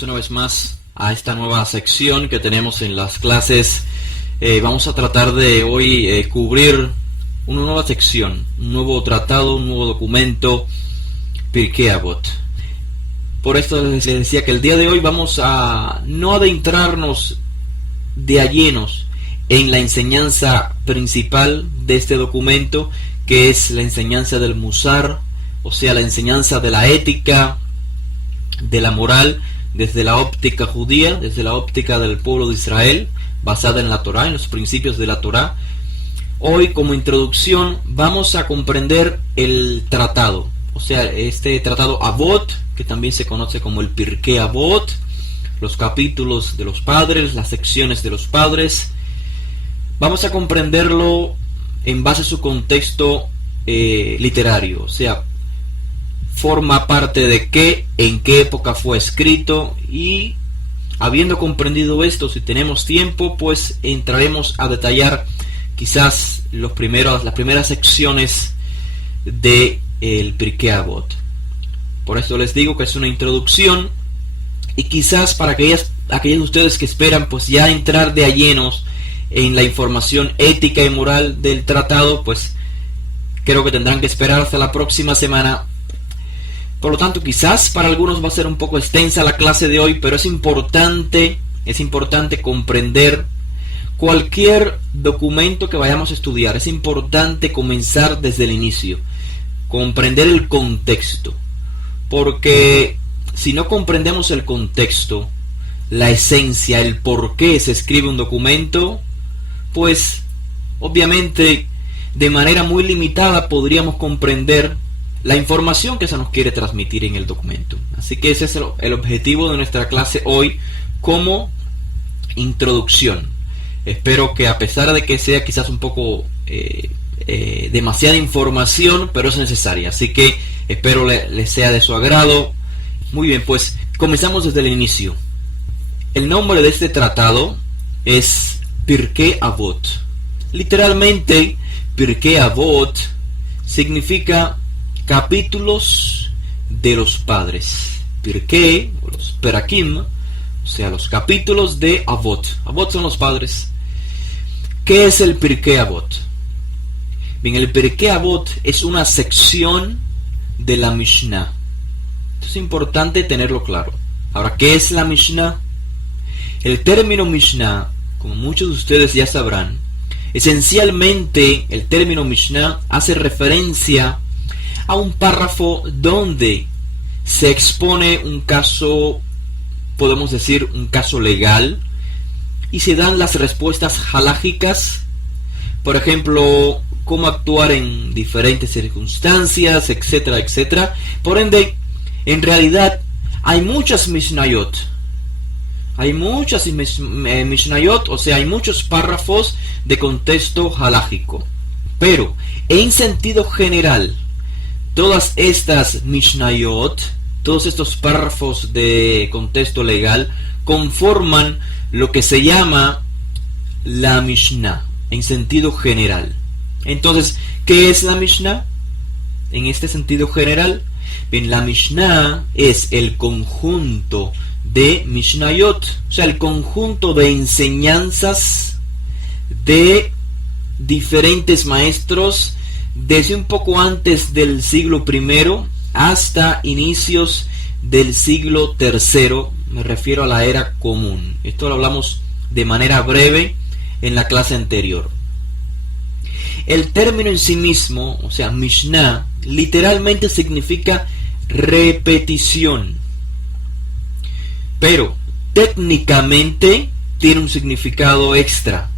Una vez más a esta nueva sección que tenemos en las clases. Vamos a tratar de hoy cubrir una nueva sección, un nuevo tratado, un nuevo documento, Pirkei Avot. Por esto les decía que el día de hoy vamos a no adentrarnos de a llenos en la enseñanza principal de este documento, que es la enseñanza del Musar, o sea, la enseñanza de la ética, de la moral, desde la óptica judía, desde la óptica del pueblo de Israel, basada en la Torá, en los principios de la Torá. Hoy, como introducción, vamos a comprender el tratado, o sea, este tratado Avot, que también se conoce como el Pirkei Avot, los capítulos de los padres, las secciones de los padres. Vamos a comprenderlo en base a su contexto literario, o sea, forma parte de qué, en qué época fue escrito, y habiendo comprendido esto, si tenemos tiempo, pues entraremos a detallar quizás las primeras secciones de el Pirkei Avot. Por eso les digo que es una introducción, y quizás para aquellos de ustedes que esperan pues ya entrar de a llenos en la información ética y moral del tratado, pues creo que tendrán que esperar hasta la próxima semana. Por lo tanto, quizás para algunos va a ser un poco extensa la clase de hoy, pero es importante comprender cualquier documento que vayamos a estudiar. Es importante comenzar desde el inicio, comprender el contexto, porque si no comprendemos el contexto, la esencia, el por qué se escribe un documento, pues obviamente de manera muy limitada podríamos comprender la información que se nos quiere transmitir en el documento. Así que ese es el objetivo de nuestra clase hoy como introducción. Espero que, a pesar de que sea quizás un poco demasiada información, pero es necesaria. Así que espero les sea de su agrado. Muy bien, pues comenzamos desde el inicio. El nombre de este tratado es Pirkei Avot. Literalmente, Pirkei Avot significa capítulos de los padres. Pirkei, o los Perakim, o sea, los capítulos de Avot. Avot son los padres. ¿Qué es el Pirkei Avot? Bien, el Pirkei Avot es una sección de la Mishnah. Esto es importante tenerlo claro. Ahora, ¿qué es la Mishnah? El término Mishnah, como muchos de ustedes ya sabrán, esencialmente el término Mishnah hace referencia a un párrafo donde se expone un caso, podemos decir un caso legal, y se dan las respuestas halágicas, por ejemplo, cómo actuar en diferentes circunstancias, etcétera, etcétera. Por ende, en realidad hay muchas Mishnayot, o sea, hay muchos párrafos de contexto halágico, pero en sentido general, todas estas Mishnayot, todos estos párrafos de contexto legal, conforman lo que se llama la Mishnah, en sentido general. Entonces, ¿qué es la Mishnah? En este sentido general, bien, la Mishnah es el conjunto de Mishnayot, o sea, el conjunto de enseñanzas de diferentes maestros desde un poco antes del siglo I hasta inicios del siglo III, me refiero a la era común. Esto lo hablamos de manera breve en la clase anterior. El término en sí mismo, o sea, Mishnah, literalmente significa repetición, pero técnicamente tiene un significado extra,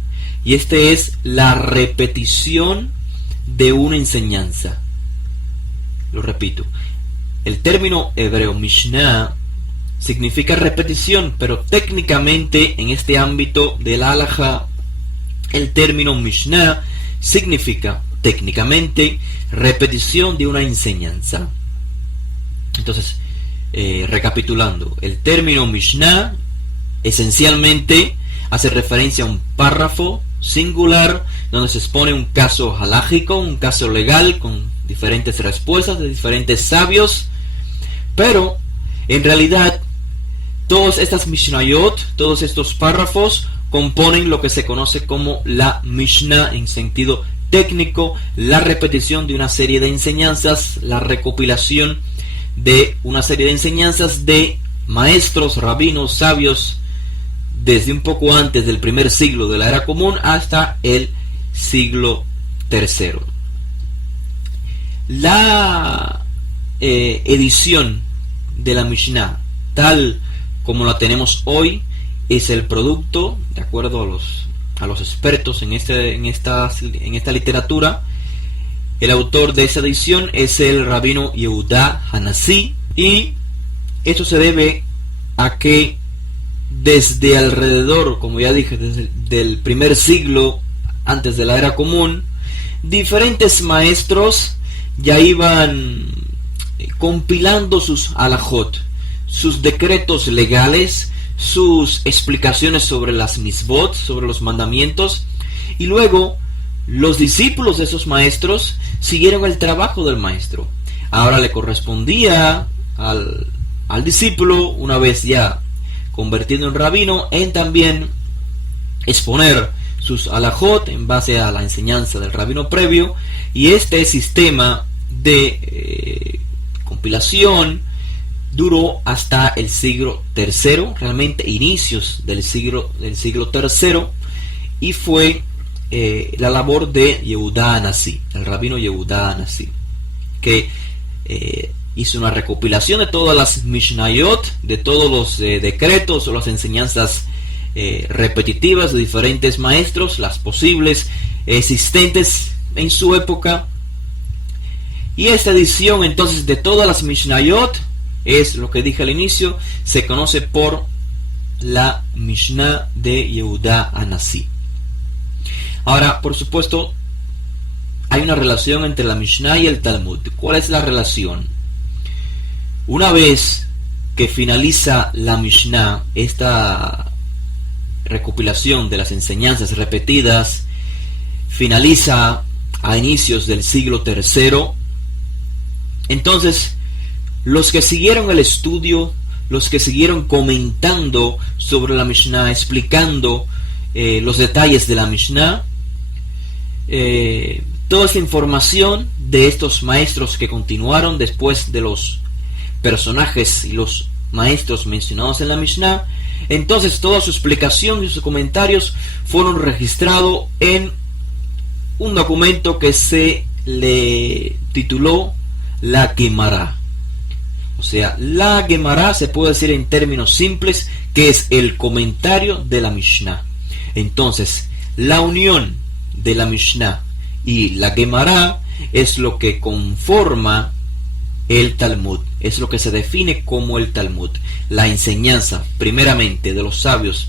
y este es la repetición de una enseñanza. Lo repito, el término hebreo Mishnah significa repetición, pero técnicamente en este ámbito del halajá, el término Mishnah significa técnicamente repetición de una enseñanza. Entonces, recapitulando, el término Mishnah esencialmente hace referencia a un párrafo singular donde se expone un caso halágico, un caso legal con diferentes respuestas de diferentes sabios, pero en realidad Todas estas Mishnayot, todos estos párrafos componen lo que se conoce como la Mishnah en sentido técnico, la repetición de una serie de enseñanzas, la recopilación de una serie de enseñanzas de maestros, rabinos, sabios, desde un poco antes del primer siglo de la era común hasta el siglo tercero. La edición de la Mishnah, tal como la tenemos hoy, es el producto, de acuerdo a los expertos en esta literatura. El autor de esa edición es el rabino Yehuda Hanassi, y esto se debe a que desde alrededor, como ya dije, desde el primer siglo antes de la era común, diferentes maestros ya iban compilando sus halajot, sus decretos legales, sus explicaciones sobre las misbot, sobre los mandamientos, y luego los discípulos de esos maestros siguieron el trabajo del maestro. Ahora le correspondía al discípulo, una vez ya convertido en rabino, en también exponer sus halajot en base a la enseñanza del rabino previo, y este sistema de compilación duró hasta el siglo tercero, realmente inicios del siglo tercero, y fue la labor de Yehuda Hanassi, el rabino Yehuda Hanassi, que hizo una recopilación de todas las Mishnayot, de todos los decretos o las enseñanzas repetitivas de diferentes maestros, las posibles existentes en su época. Y esta edición entonces de todas las Mishnayot es lo que dije al inicio, se conoce por la Mishnah de Yehuda Hanassi. Ahora, por supuesto, hay una relación entre la Mishnah y el Talmud. ¿Cuál es la relación? Una vez que finaliza la Mishnah, esta recopilación de las enseñanzas repetidas, finaliza a inicios del siglo tercero, entonces los que siguieron el estudio, los que siguieron comentando sobre la Mishnah, explicando los detalles de la Mishnah, toda esta información de estos maestros que continuaron después de los personajes y los maestros mencionados en la Mishnah, entonces toda su explicación y sus comentarios fueron registrados en un documento que se le tituló la Gemara. O sea, la Gemara se puede decir en términos simples que es el comentario de la Mishnah. Entonces, la unión de la Mishnah y la Gemara es lo que conforma el Talmud, es lo que se define como el Talmud, la enseñanza primeramente de los sabios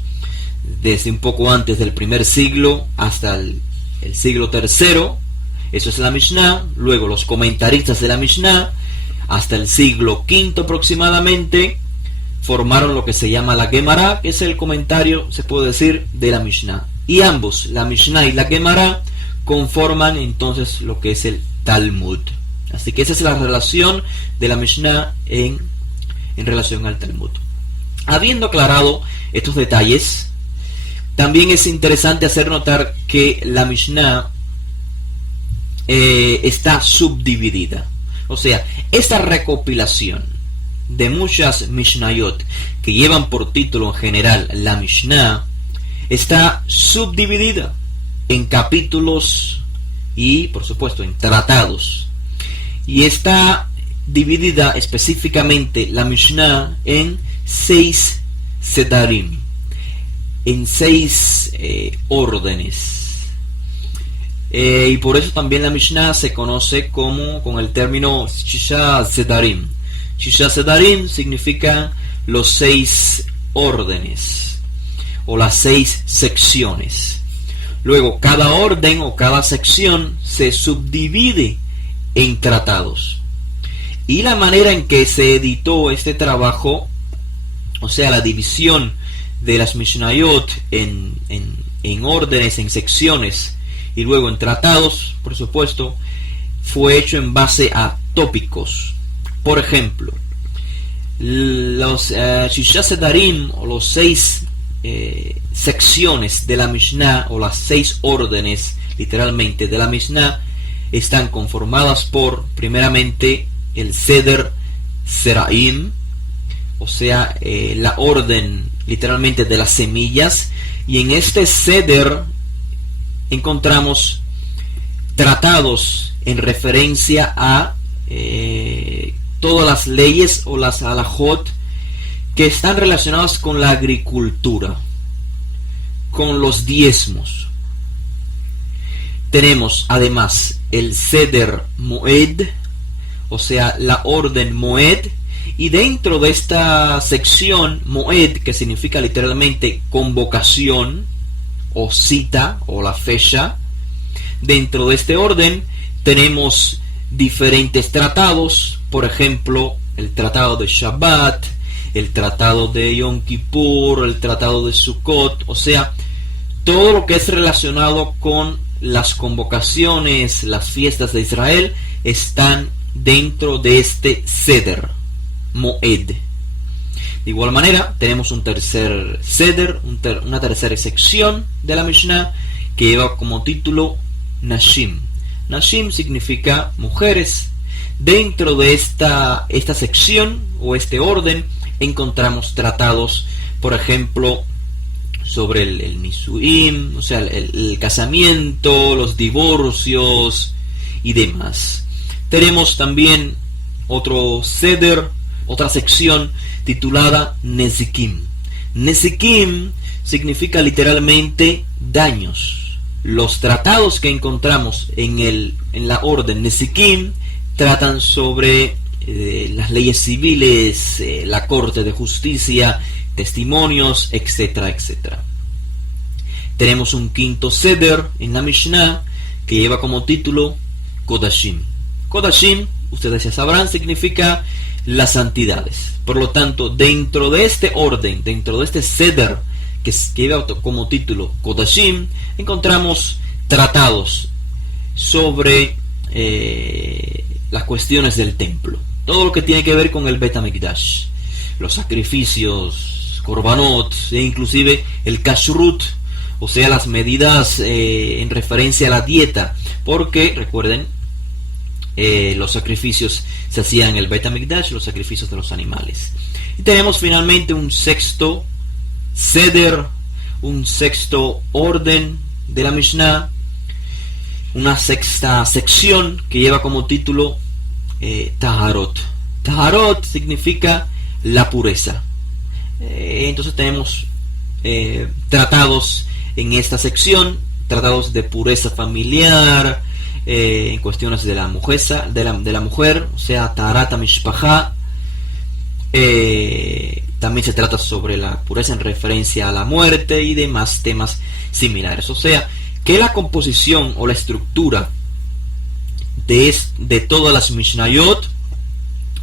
desde un poco antes del primer siglo hasta el siglo tercero. Eso es la Mishnah. Luego los comentaristas de la Mishnah hasta el siglo V aproximadamente formaron lo que se llama la Gemara, que es el comentario, se puede decir, de la Mishnah. Y ambos, la Mishnah y la Gemara, conforman entonces lo que es el Talmud. Así que esa es la relación de la Mishnah en relación al Talmud. Habiendo aclarado estos detalles, también es interesante hacer notar que la Mishnah está subdividida. O sea, esta recopilación de muchas Mishnayot que llevan por título en general la Mishnah está subdividida en capítulos y, por supuesto, en tratados. Y está dividida específicamente la Mishnah en 6 sedarim, en 6 órdenes. Y por eso también la Mishnah se conoce como con el término Shisha Sedarim. Shisha Sedarim significa los 6 órdenes o las 6 secciones. Luego cada orden o cada sección se subdivide en tratados. Y la manera en que se editó este trabajo, o sea, la división de las Mishnayot en órdenes, en secciones y luego en tratados, por supuesto, fue hecho en base a tópicos. Por ejemplo, Los Shisha Sedarim, o los 6 secciones de la Mishnah, o las 6 órdenes literalmente de la Mishnah, están conformadas por, primeramente, el Seder Seraim, o sea, la orden literalmente de las semillas, y en este Seder encontramos tratados en referencia a todas las leyes o las halajot que están relacionadas con la agricultura, con los diezmos. Tenemos además el Seder Moed, o sea, la orden Moed, y dentro de esta sección Moed, que significa literalmente convocación o cita o la fecha, dentro de este orden tenemos diferentes tratados, por ejemplo, el tratado de Shabbat, el tratado de Yom Kippur, el tratado de Sukkot, o sea, todo lo que es relacionado con las convocaciones, las fiestas de Israel, están dentro de este Seder, Moed. De igual manera, tenemos un tercer Seder, una tercera sección de la Mishnah, que lleva como título Nashim. Nashim significa mujeres. Dentro de esta sección o este orden encontramos tratados, por ejemplo, sobre el Nisuim, o sea, el casamiento, los divorcios y demás. Tenemos también otro Seder, otra sección titulada Nezikim. Nezikim significa literalmente daños. Los tratados que encontramos en la orden Nezikim tratan sobre las leyes civiles, la corte de justicia, testimonios, etcétera, etcétera. Tenemos un quinto Seder en la Mishnah que lleva como título Kodashim. Kodashim, ustedes ya sabrán, significa las santidades. Por lo tanto, dentro de este orden, dentro de este Seder que lleva como título Kodashim, encontramos tratados sobre las cuestiones del templo, todo lo que tiene que ver con el Bet HaMikdash, los sacrificios, korbanot, e inclusive el kashrut, o sea, las medidas en referencia a la dieta, porque recuerden, los sacrificios se hacían en el Bet HaMikdash, los sacrificios de los animales. Y tenemos finalmente un sexto Seder, un sexto orden de la Mishnah, una sexta sección que lleva como título Taharot. Taharot significa la pureza. Entonces tenemos tratados en esta sección, tratados de pureza familiar, en cuestiones de la mujer, o sea, Taharat HaMishpacha. También se trata sobre la pureza en referencia a la muerte y demás temas similares. O sea, que la composición o la estructura de todas las Mishnayot,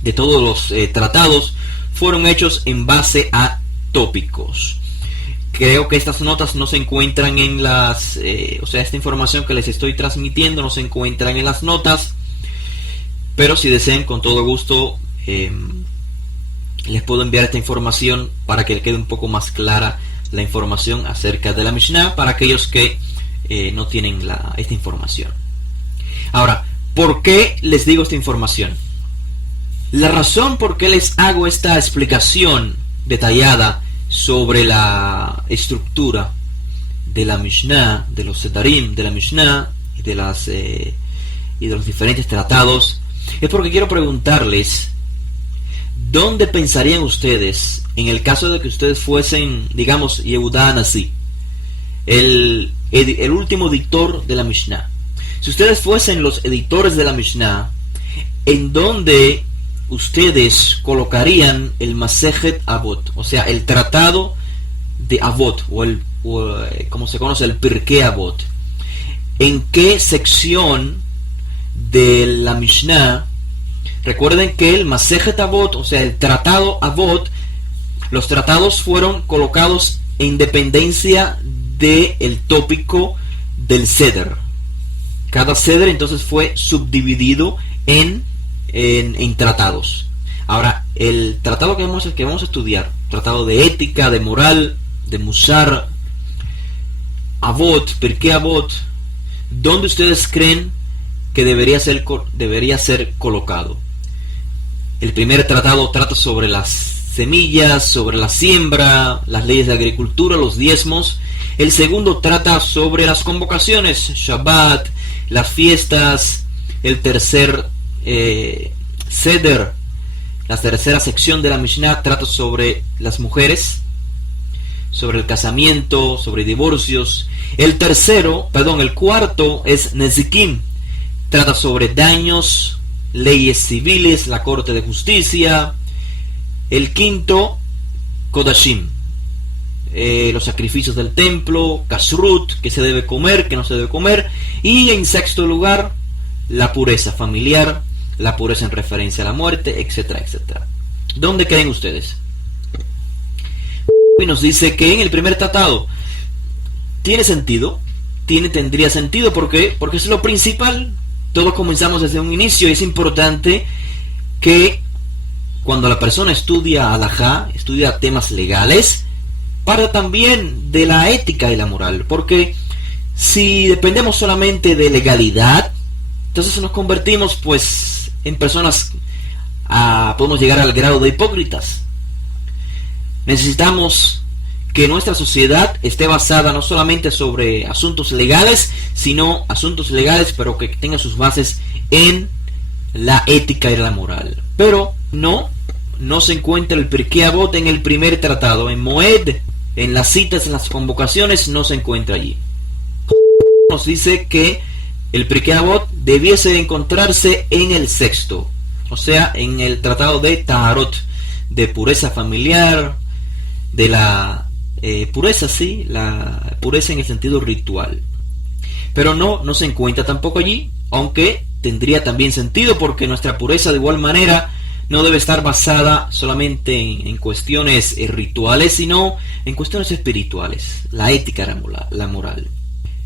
de todos los tratados, fueron hechos en base a tópicos. Creo que estas notas no se encuentran en las... o sea, esta información que les estoy transmitiendo no se encuentra en las notas, pero si desean, con todo gusto, les puedo enviar esta información para que quede un poco más clara la información acerca de la Mishnah para aquellos que no tienen esta información. Ahora, ¿por qué les digo esta información? La razón por qué les hago esta explicación detallada sobre la estructura de la Mishnah, de los Sedarim de la Mishnah y de los diferentes tratados, es porque quiero preguntarles: ¿dónde pensarían ustedes en el caso de que ustedes fuesen, digamos, Yehudá Hanassi, el último editor de la Mishnah? Si ustedes fuesen los editores de la Mishnah, ¿en dónde ustedes colocarían el Masejet Avot, o sea, el tratado de Avot, o como se conoce, el Pirkei Avot? ¿En qué sección de la Mishnah? Recuerden que el Masejet Avot, o sea, el tratado Avot, los tratados fueron colocados en dependencia del tópico del Seder. Cada Seder entonces fue subdividido en tratados. Ahora, el tratado que vamos a estudiar, tratado de ética, de moral, de Musar, Avot, Pirkei Avot, ¿dónde ustedes creen que debería ser colocado? El primer tratado trata sobre las semillas, sobre la siembra, las leyes de agricultura, los diezmos. El segundo trata sobre las convocaciones, Shabbat, las fiestas. El tercer Seder, la tercera sección de la Mishnah, trata sobre las mujeres, sobre el casamiento, sobre divorcios. El cuarto es Nezikim, trata sobre daños, leyes civiles, la corte de justicia. El quinto, Kodashim, los sacrificios del templo, Kashrut, que se debe comer, que no se debe comer. Y en sexto lugar, la pureza familiar, la pureza en referencia a la muerte, etcétera, etcétera. ¿Dónde creen ustedes? Y nos dice que en el primer tratado tiene sentido, tendría sentido, ¿por qué? Porque es lo principal. Todos comenzamos desde un inicio y es importante que cuando la persona estudia halajá, estudia temas legales, parta también de la ética y la moral, porque si dependemos solamente de legalidad, entonces nos convertimos pues en personas, podemos llegar al grado de hipócritas. Necesitamos que nuestra sociedad esté basada no solamente sobre asuntos legales, sino asuntos legales, pero que tenga sus bases en la ética y la moral. Pero no se encuentra el Pirkei Avot en el primer tratado, en Moed, en las citas, en las convocaciones, no se encuentra allí. Nos dice que el Pirkei Avot debiese encontrarse en el sexto, o sea, en el tratado de Taharot, de pureza familiar, de la pureza, sí, la pureza en el sentido ritual. Pero no se encuentra tampoco allí, aunque tendría también sentido, porque nuestra pureza de igual manera no debe estar basada solamente en cuestiones rituales, sino en cuestiones espirituales, la ética, la moral.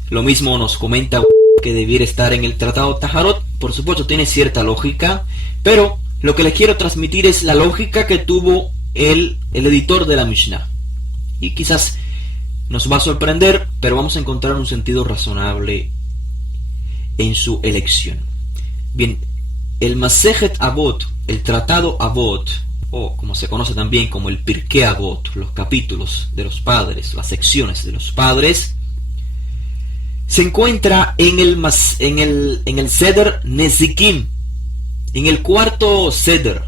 Lo mismo nos comenta que debiera estar en el tratado Taharot. Por supuesto tiene cierta lógica, pero lo que les quiero transmitir es la lógica que tuvo el editor de la Mishnah. Y quizás nos va a sorprender, pero vamos a encontrar un sentido razonable en su elección. Bien, el Masejet Avot, el tratado Avot, o como se conoce también como el Pirkei Avot, los capítulos de los padres, las secciones de los padres, se encuentra en el Seder Nezikim, en el cuarto Seder,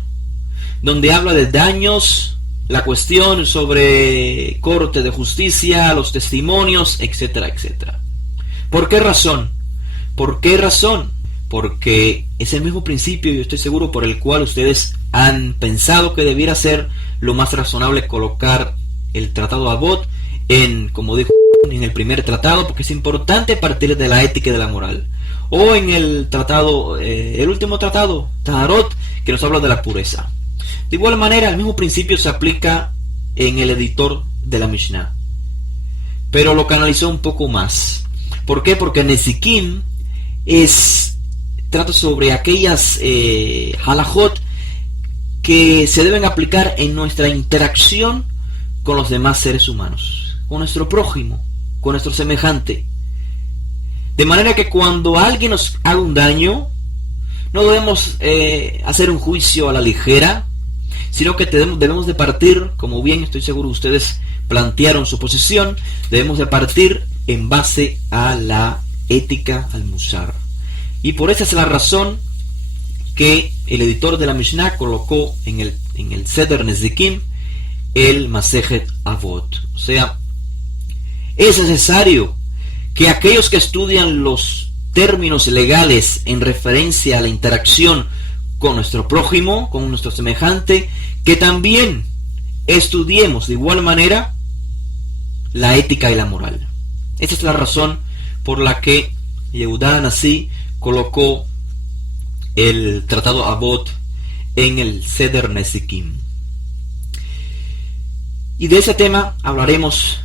donde habla de daños, la cuestión sobre corte de justicia, los testimonios, etcétera, etcétera. ¿Por qué razón? ¿Por qué razón? Porque es el mismo principio, yo estoy seguro, por el cual ustedes han pensado que debiera ser lo más razonable colocar el tratado Avot como dijo, en el primer tratado, porque es importante partir de la ética y de la moral. O en el tratado, el último tratado, Taharot, que nos habla de la pureza. De igual manera, el mismo principio se aplica en el editor de la Mishnah, pero lo canalizó un poco más. ¿Por qué? Porque Nezikim trata sobre aquellas halajot que se deben aplicar en nuestra interacción con los demás seres humanos, con nuestro prójimo, con nuestro semejante. De manera que cuando alguien nos haga un daño, no debemos hacer un juicio a la ligera, sino que debemos de partir, como bien estoy seguro ustedes plantearon su posición, debemos de partir en base a la ética, al Musar. Y por esa es la razón que el editor de la Mishnah colocó en el Seder Nezikim el Masejet Avot. O sea, es necesario que aquellos que estudian los términos legales en referencia a la interacción con nuestro prójimo, con nuestro semejante, que también estudiemos de igual manera la ética y la moral. Esa es la razón por la que Yehuda Hanasí colocó el tratado Avot en el Seder Nezikim. Y de ese tema hablaremos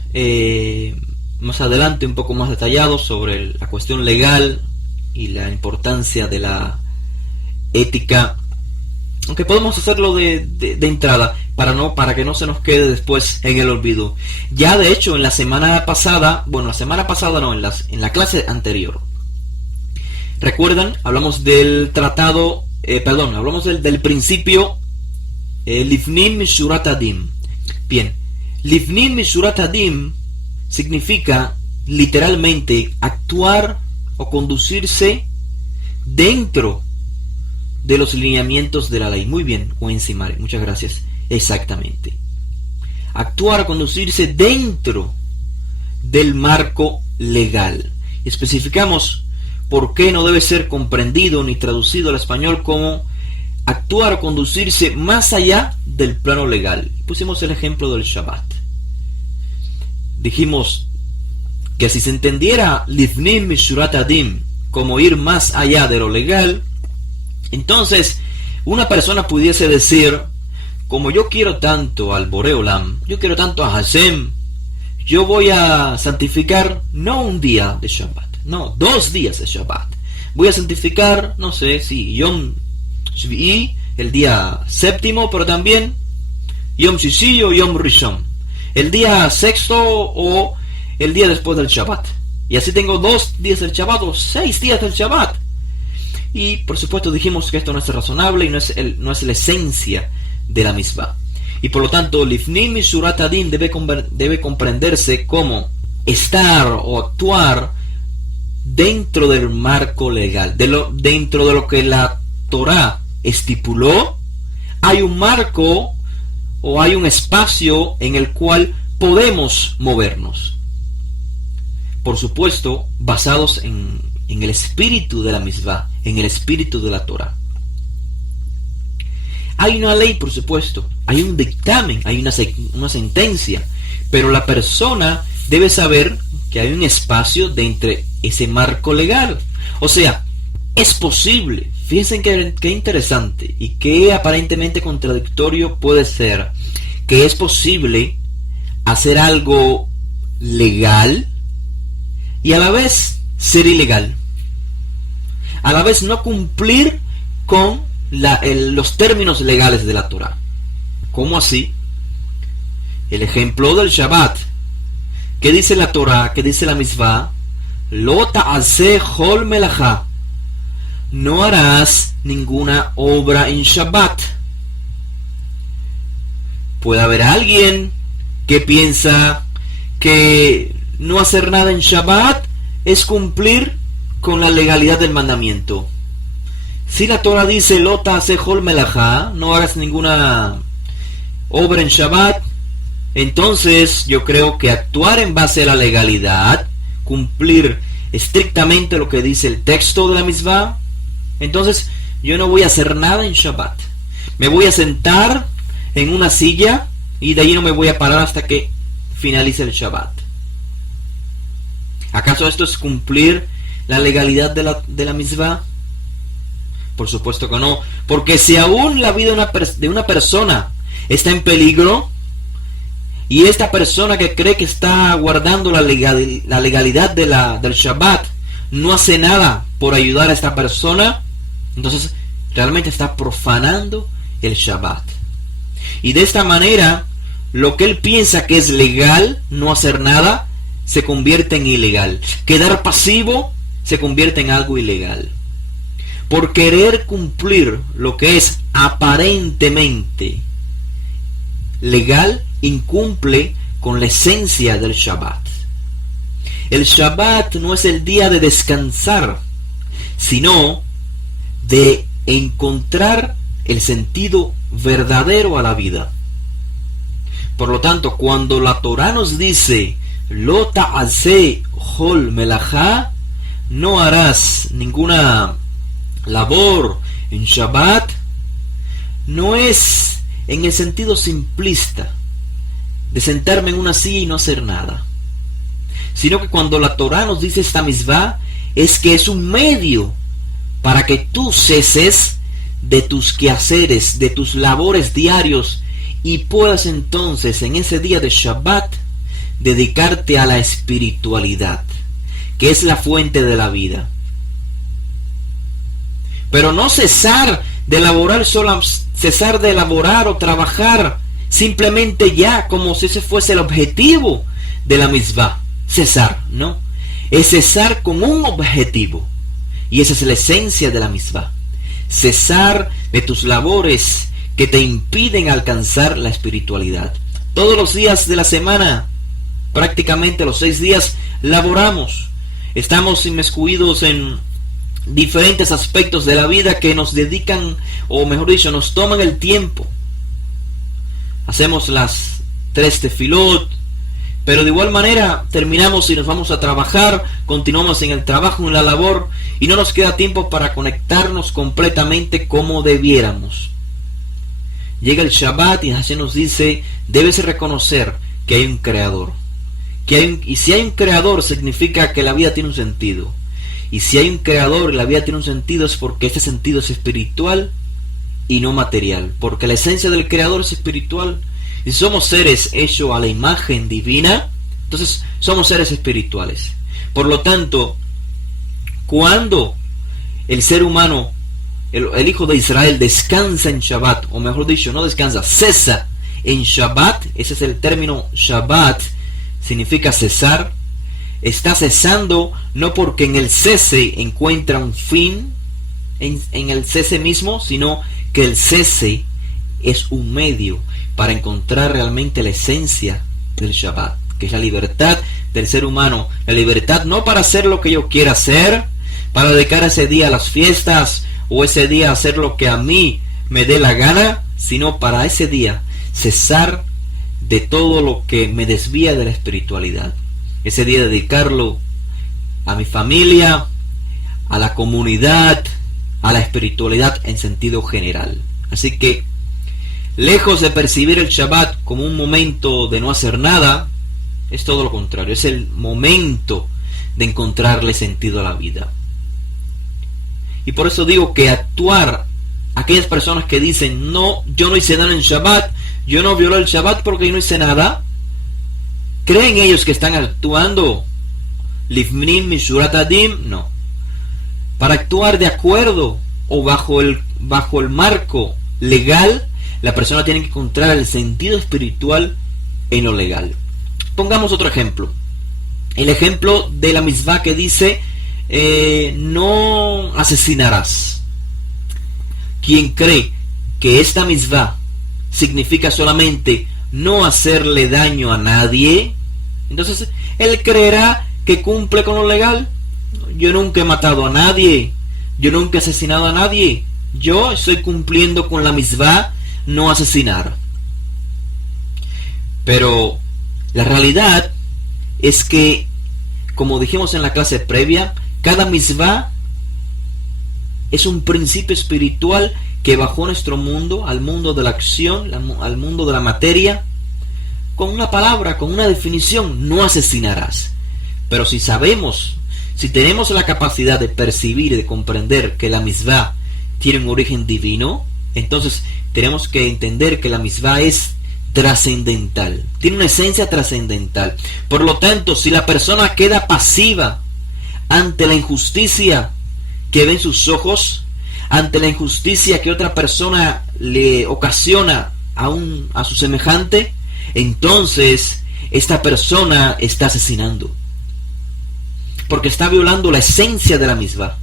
más adelante, un poco más detallado, sobre la cuestión legal y la importancia de la ética Aunque podemos hacerlo de entrada para que no se nos quede después en el olvido. Ya de hecho en la semana pasada, bueno, la semana pasada no, en la clase anterior, recuerdan, hablamos del tratado, hablamos del principio Lifnim Mishurat Adim. Bien, Lifnim Mishurat Adim significa literalmente actuar o conducirse dentro de los lineamientos de la ley. Muy bien, Wensimari, muchas gracias. Exactamente. Actuar o conducirse dentro del marco legal. Y especificamos por qué no debe ser comprendido ni traducido al español como actuar o conducirse más allá del plano legal. Pusimos el ejemplo del Shabbat. Dijimos que si se entendiera Lifnim Mishurat Adim como ir más allá de lo legal, entonces una persona pudiese decir, como yo quiero tanto al Borei Olam, yo quiero tanto a Hashem, yo voy a santificar no un día de Shabbat, no, 2 días de Shabbat. Voy a santificar, no sé, si Yom Shvi'i, el día séptimo, pero también Yom Shishi o Yom Rishon, el día sexto o el día después del Shabbat. Y así tengo 2 días del Shabbat o 6 días del Shabbat. Y por supuesto dijimos que esto no es razonable y no es la esencia de la misma. Y por lo tanto, Lifnim Mishurat Adim debe comprenderse como estar o actuar dentro del marco legal, dentro de lo que la Torah estipuló. Hay un marco o hay un espacio en el cual podemos movernos. Por supuesto, basados en el espíritu de la misma, en el espíritu de la Torah. Hay una ley, por supuesto, hay un dictamen, hay una sentencia, pero la persona debe saber que hay un espacio dentro de ese marco legal. O sea, es posible, fíjense qué interesante y qué aparentemente contradictorio puede ser, que es posible hacer algo legal y a la vez ser ilegal, a la vez no cumplir con los términos legales de la Torah. ¿Cómo así? El ejemplo del Shabbat. ¿Qué dice la Torah? ¿Qué dice la Mitzvah? Lo ta'aseh chol melachá. No harás ninguna obra en Shabbat. Puede haber alguien que piensa que no hacer nada en Shabbat es cumplir con la legalidad del mandamiento. Si la Torah dice Lo ta'aseh chol melachá, no hagas ninguna obra en Shabbat, entonces yo creo que actuar en base a la legalidad, cumplir estrictamente lo que dice el texto de la misma, entonces yo no voy a hacer nada en Shabbat. Me voy a sentar en una silla y de ahí no me voy a parar hasta que finalice el Shabbat. ¿Acaso esto es cumplir la legalidad de la misma? Por supuesto que no, porque si aún la vida de una persona está en peligro y esta persona que cree que está guardando la legalidad del Shabbat no hace nada por ayudar a esta persona, entonces realmente está profanando el Shabbat. Y de esta manera, lo que él piensa que es legal, no hacer nada, se convierte en ilegal. Quedar pasivo se convierte en algo ilegal. Por querer cumplir lo que es aparentemente legal, incumple con la esencia del Shabbat. El Shabbat no es el día de descansar, sino de encontrar el sentido verdadero a la vida. Por lo tanto, cuando la Torah nos dice Lo ta'aseh chol melachá, no harás ninguna labor en Shabbat, no es en el sentido simplista de sentarme en una silla y no hacer nada, sino que cuando la Torah nos dice esta misvá, es que es un medio para que tú ceses de tus quehaceres, de tus labores diarios, y puedas entonces en ese día de Shabbat dedicarte a la espiritualidad, que es la fuente de la vida. Pero no cesar de elaborar cesar de elaborar o trabajar simplemente ya, como si ese fuese el objetivo de la misvá. Cesar, ¿no? Es cesar con un objetivo. Y esa es la esencia de la misvá. Cesar de tus labores que te impiden alcanzar la espiritualidad. Todos los días de la semana, prácticamente los 6 días, laboramos. Estamos inmiscuidos en diferentes aspectos de la vida que nos dedican, o mejor dicho, nos toman el tiempo. Hacemos las 3 tefilot, pero de igual manera terminamos y nos vamos a trabajar, continuamos en el trabajo, en la labor, y no nos queda tiempo para conectarnos completamente como debiéramos. Llega el Shabbat y Hashem nos dice, debes reconocer que hay un creador. Y si hay un creador significa que la vida tiene un sentido. Y si hay un creador y la vida tiene un sentido es porque este sentido es espiritual y no material. Porque la esencia del creador es espiritual. Y si somos seres hechos a la imagen divina, entonces somos seres espirituales. Por lo tanto, cuando el ser humano, el hijo de Israel, descansa en Shabbat, o mejor dicho, no descansa, cesa en Shabbat, ese es el término Shabbat, significa cesar, está cesando no porque en el cese encuentra un fin, en el cese mismo, sino que el cese es un medio para encontrar realmente la esencia del Shabbat, que es la libertad del ser humano, la libertad no para hacer lo que yo quiera hacer, para dedicar ese día a las fiestas, o ese día hacer lo que a mí me dé la gana, sino para ese día cesar de todo lo que me desvía de la espiritualidad. Ese día dedicarlo a mi familia, a la comunidad, a la espiritualidad en sentido general. Así que, lejos de percibir el Shabbat como un momento de no hacer nada, es todo lo contrario, es el momento de encontrarle sentido a la vida. Y por eso digo que actuar, aquellas personas que dicen, no, yo no hice nada en Shabbat, yo no violé el Shabbat porque yo no hice nada, ¿creen ellos que están actuando Lifnim Mishurat Adim? No. Para actuar de acuerdo o bajo el marco legal, la persona tiene que encontrar el sentido espiritual en lo legal. Pongamos otro ejemplo. El ejemplo de la misvá que dice, no asesinarás. Quien cree que esta misvá significa solamente no hacerle daño a nadie, entonces él creerá que cumple con lo legal. Yo nunca he matado a nadie, yo nunca he asesinado a nadie, yo estoy cumpliendo con la misvá no asesinar. Pero la realidad es que, como dijimos en la clase previa, cada misvá es un principio espiritual que bajó nuestro mundo, al mundo de la acción, al mundo de la materia, con una palabra, con una definición: no asesinarás. Pero si sabemos, si tenemos la capacidad de percibir y de comprender que la misvá tiene un origen divino, entonces tenemos que entender que la misvá es trascendental, tiene una esencia trascendental. Por lo tanto, si la persona queda pasiva ante la injusticia que ve en sus ojos, ante la injusticia que otra persona le ocasiona a su semejante, entonces esta persona está asesinando, porque está violando la esencia de la misvá,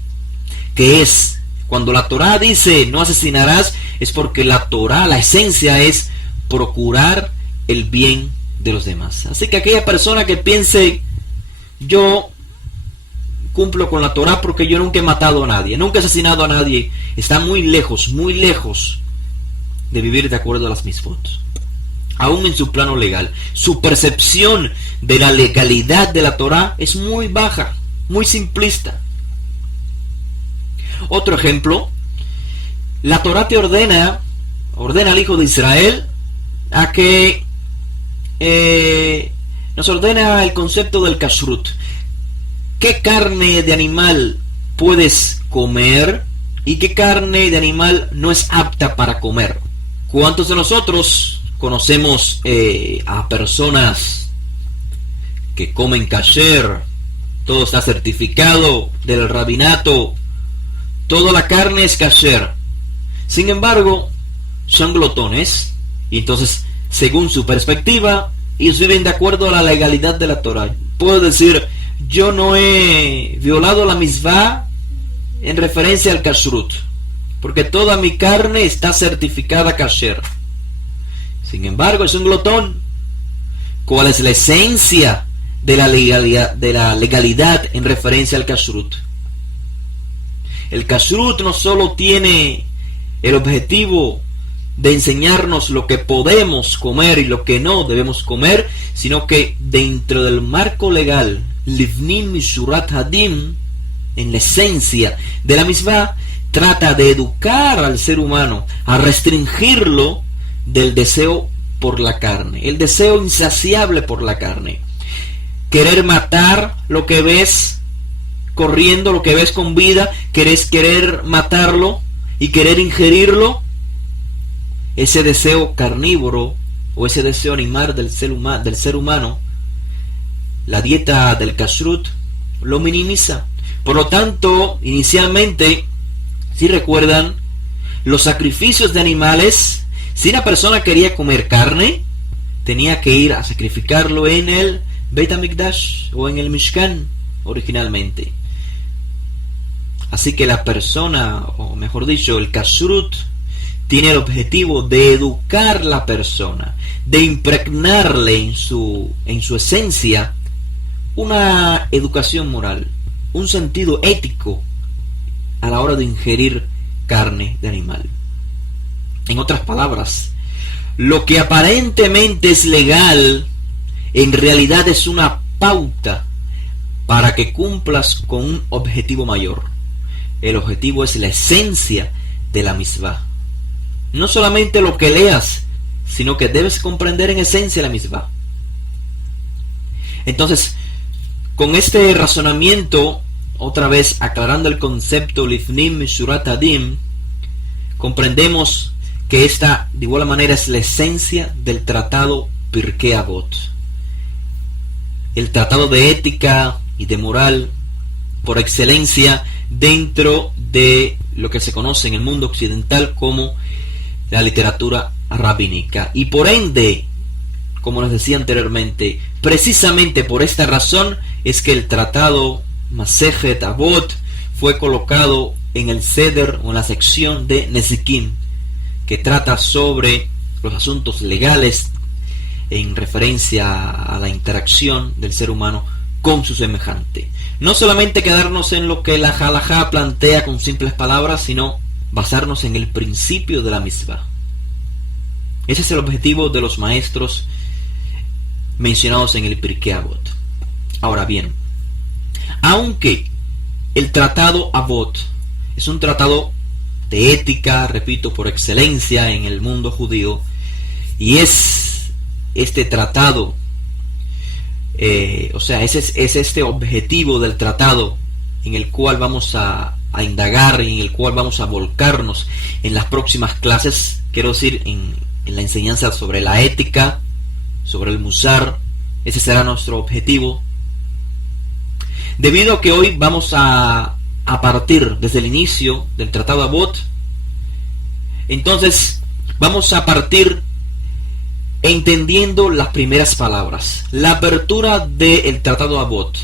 que es, cuando la Torá dice no asesinarás, es porque la Torá, la esencia es procurar el bien de los demás. Así que aquella persona que piense, yo cumplo con la Torá porque yo nunca he matado a nadie, nunca he asesinado a nadie, está muy lejos de vivir de acuerdo a las misvot. Aún en su plano legal, su percepción de la legalidad de la Torá es muy baja, muy simplista. Otro ejemplo, la Torá te ordena al hijo de Israel a que nos ordena el concepto del kashrut. ¿Qué carne de animal puedes comer y qué carne de animal no es apta para comer? ¿Cuántos de nosotros conocemos a personas que comen kasher? Todo está certificado del rabinato, toda la carne es kasher. Sin embargo, son glotones, y entonces, según su perspectiva, ellos viven de acuerdo a la legalidad de la Torah. Puedo decir, yo no he violado la misvá en referencia al kashrut, porque toda mi carne está certificada kasher. Sin embargo, es un glotón. ¿Cuál es la esencia de la legalidad en referencia al kashrut? El kashrut no solo tiene el objetivo de enseñarnos lo que podemos comer y lo que no debemos comer, sino que dentro del marco legal, Livnim Mishurat Hadim, en la esencia de la misma, trata de educar al ser humano, a restringirlo del deseo por la carne, el deseo insaciable por la carne. Querer matar lo que ves corriendo, lo que ves con vida, querer matarlo y querer ingerirlo. Ese deseo carnívoro o ese deseo animal del ser humano, la dieta del kashrut lo minimiza. Por lo tanto, inicialmente, si recuerdan, los sacrificios de animales, si una persona quería comer carne, tenía que ir a sacrificarlo en el Beit HaMikdash o en el Mishkan originalmente. Así que la persona, o mejor dicho, el kashrut, tiene el objetivo de educar la persona, de impregnarle en su esencia una educación moral, un sentido ético a la hora de ingerir carne de animal. En otras palabras, lo que aparentemente es legal, en realidad es una pauta para que cumplas con un objetivo mayor. El objetivo es la esencia de la misvá. No solamente lo que leas, sino que debes comprender en esencia la misvá. Entonces, con este razonamiento, otra vez aclarando el concepto Lifnim Mishurat Hadim, comprendemos que esta de igual manera es la esencia del tratado Pirkei Avot, el tratado de ética y de moral por excelencia dentro de lo que se conoce en el mundo occidental como la literatura rabínica. Y por ende, como les decía anteriormente, precisamente por esta razón es que el tratado Masejet Avot fue colocado en el Seder o en la sección de Nezikim, que trata sobre los asuntos legales en referencia a la interacción del ser humano con su semejante. No solamente quedarnos en lo que la halajá plantea con simples palabras, sino basarnos en el principio de la misvá. Ese es el objetivo de los maestros mencionados en el Pirkei Avot. Ahora bien, aunque el tratado Avot es un tratado de ética, repito, por excelencia en el mundo judío, y es este tratado, es este objetivo del tratado en el cual vamos a indagar y en el cual vamos a volcarnos en las próximas clases, quiero decir, en la enseñanza sobre la ética, sobre el musar. Ese será nuestro objetivo. Debido a que hoy vamos a partir desde el inicio del tratado Avot, entonces vamos a partir entendiendo las primeras palabras, la apertura del tratado Avot,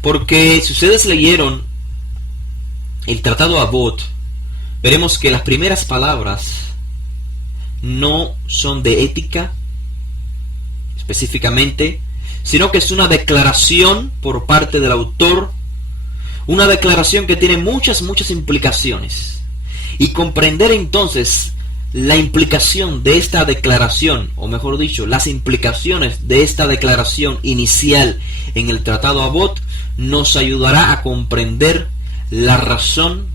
porque si ustedes leyeron el tratado Avot, veremos que las primeras palabras no son de ética específicamente, sino que es una declaración por parte del autor, una declaración que tiene muchas implicaciones. Y comprender entonces la implicación de esta declaración, o mejor dicho, las implicaciones de esta declaración inicial en el tratado Avot, nos ayudará a comprender la razón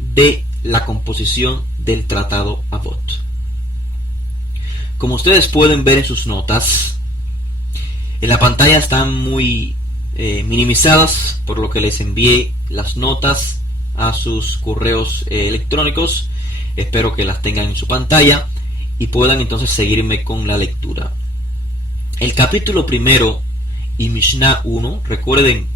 de la composición del tratado Avot. Como ustedes pueden ver en sus notas, en la pantalla están muy minimizadas, por lo que les envié las notas a sus correos electrónicos. Espero que las tengan en su pantalla y puedan entonces seguirme con la lectura. El capítulo primero y Mishnah 1, recuerden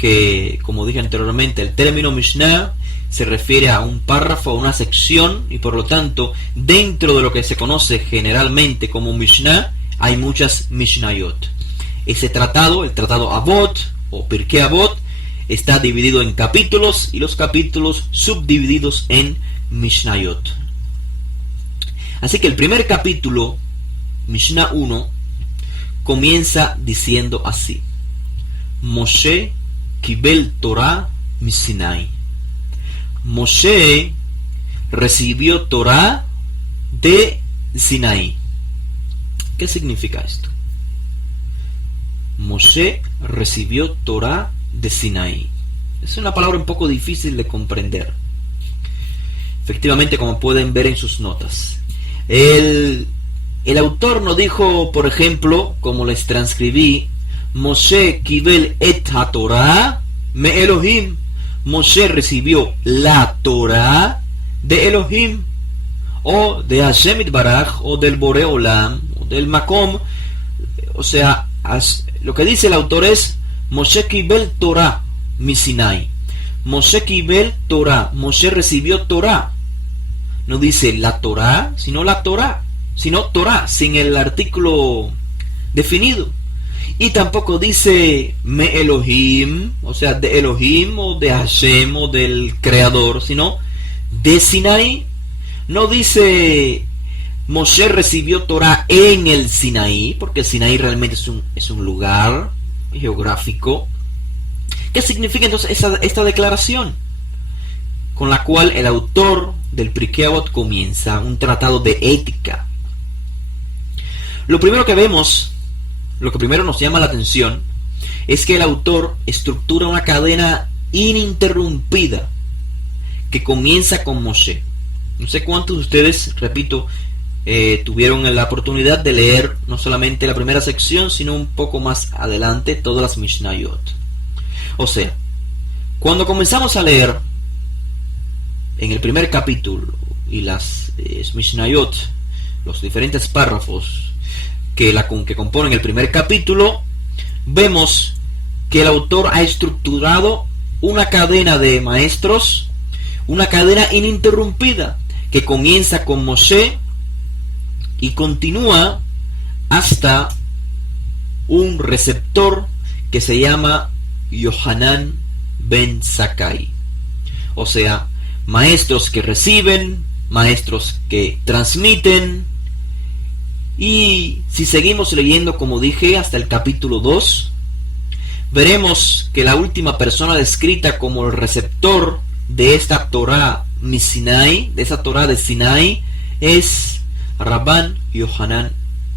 que, como dije anteriormente, el término Mishnah se refiere a un párrafo, a una sección, y por lo tanto, dentro de lo que se conoce generalmente como Mishnah, hay muchas Mishnayot. Ese tratado, el tratado Avot o Pirkei Avot, está dividido en capítulos y los capítulos subdivididos en Mishnayot. Así que el primer capítulo, Mishnah 1, comienza diciendo así: Moshe Kibel Torah Misinai. Moshe recibió Torah de Sinaí. ¿Qué significa esto? Moshe recibió Torah de Sinaí. Es una palabra un poco difícil de comprender. Efectivamente, como pueden ver en sus notas, el autor no dijo, por ejemplo, como les transcribí, Moshe Kibel et ha-Torah me Elohim. Moshe recibió la Torah de Elohim, o de Hashem Itbaraj, o del Boré Olam, o del Makom. O sea, lo que dice el autor es Moshe Kibel Torah mi Sinai. Moshe Kibel Torah. Moshe recibió Torah. No dice la Torah, sino la Torah. Sino Torah, sin el artículo definido. Y tampoco dice me Elohim, o sea, de Elohim o de Hashem o del Creador, sino de Sinaí. No dice Moshe recibió Torah en el Sinaí, porque el Sinaí realmente es un lugar geográfico. ¿Qué significa entonces esta declaración? Con la cual el autor del Pirkei Avot comienza un tratado de ética. Lo primero que vemos, lo que primero nos llama la atención, es que el autor estructura una cadena ininterrumpida que comienza con Moshe. No sé cuántos de ustedes, repito, tuvieron la oportunidad de leer no solamente la primera sección, sino un poco más adelante todas las Mishnayot. O sea, cuando comenzamos a leer en el primer capítulo y las Mishnayot, los diferentes párrafos que componen el primer capítulo, vemos que el autor ha estructurado una cadena de maestros, una cadena ininterrumpida que comienza con Moshe y continúa hasta un receptor que se llama Yohanan ben Zakkai. O sea, maestros que reciben, maestros que transmiten. Y si seguimos leyendo, como dije, hasta el capítulo 2, veremos que la última persona descrita como el receptor de esta Torah Misinai, de esa Torah de Sinai, es Rabban Yohanan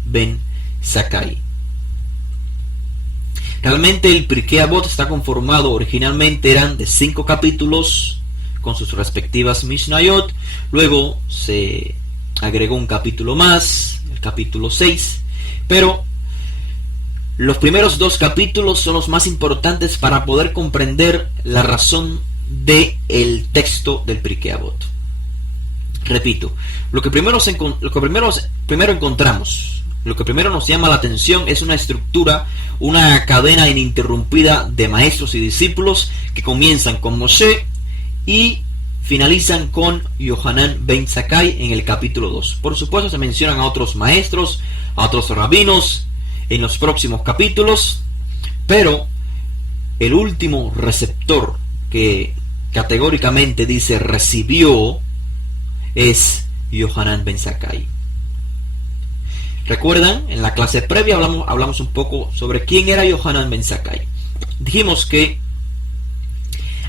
ben Zakkai. Realmente el Pirkei Avot está conformado, originalmente eran de 5 capítulos con sus respectivas Mishnayot. Luego se agregó un capítulo más, el capítulo 6, pero los primeros 2 capítulos son los más importantes para poder comprender la razón del texto del Pirkei Avot. Repito, lo que primero encontramos, lo que primero nos llama la atención es una estructura, una cadena ininterrumpida de maestros y discípulos que comienzan con Moshe y finalizan con Yohanan ben Zakkai en el capítulo 2. Por supuesto se mencionan a otros maestros, a otros rabinos en los próximos capítulos, pero el último receptor que categóricamente dice recibió es Yohanan ben Zakkai. ¿Recuerdan? En la clase previa hablamos un poco sobre quién era Yohanan ben Zakkai. Dijimos que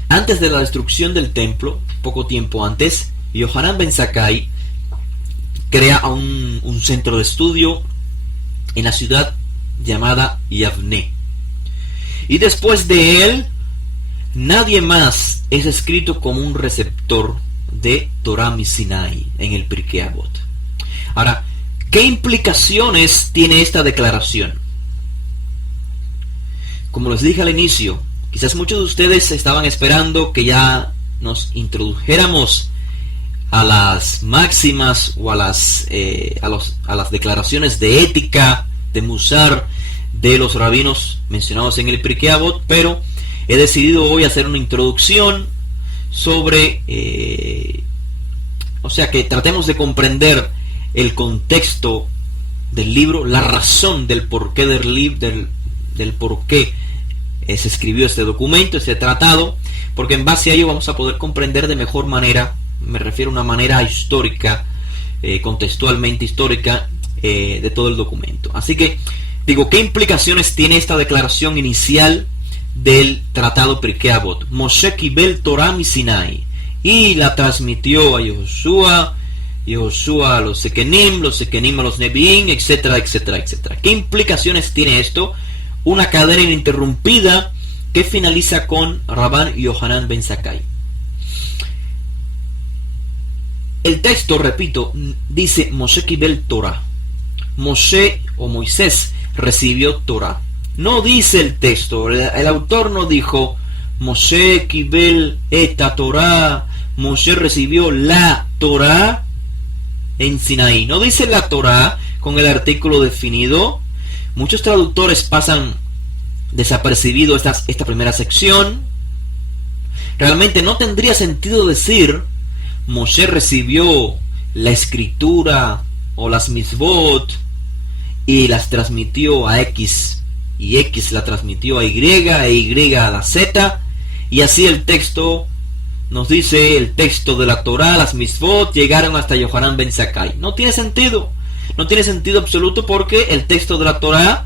antes de la destrucción del templo, poco tiempo antes, Yohanan ben Zakkai crea un centro de estudio en la ciudad llamada Yavne. Y después de él, nadie más es escrito como un receptor de Torah Misinai en el Pirkei Avot. Ahora, ¿qué implicaciones tiene esta declaración? Como les dije al inicio, quizás muchos de ustedes estaban esperando que ya nos introdujéramos a las máximas o a las declaraciones de ética, de Musar, de los rabinos mencionados en el Pirkei Avot, pero he decidido hoy hacer una introducción sobre, o sea, que tratemos de comprender el contexto del libro, la razón del porqué del porqué se escribió este documento, este tratado, porque en base a ello vamos a poder comprender de mejor manera, me refiero a una manera histórica, contextualmente histórica, de todo el documento. Así que digo, ¿qué implicaciones tiene esta declaración inicial del tratado Pirkei Avot? Moshe Kibel Torah mi Sinai, y la transmitió a Yehoshua, Yehoshua a los Sekenim a los Nevi'im, etcétera, etcétera, etcétera. ¿Qué implicaciones tiene esto? Una cadena ininterrumpida que finaliza con Rabban Yohanan ben Zakkai. El texto, repito, dice Moshe Kibel Torah. Moshe o Moisés recibió Torah. No dice el texto, el autor no dijo Moshe Kibel eta Torah, Moshe recibió la Torah en Sinaí. No dice la Torah con el artículo definido. Muchos traductores pasan desapercibido esta primera sección. Realmente no tendría sentido decir Moshe recibió la escritura o las mitzvot y las transmitió a X, y X la transmitió a Y, e Y a la Z, y así el texto nos dice, el texto de la Torah, las mitzvot llegaron hasta Yohanan ben Zakkai. No tiene sentido absoluto, porque el texto de la Torah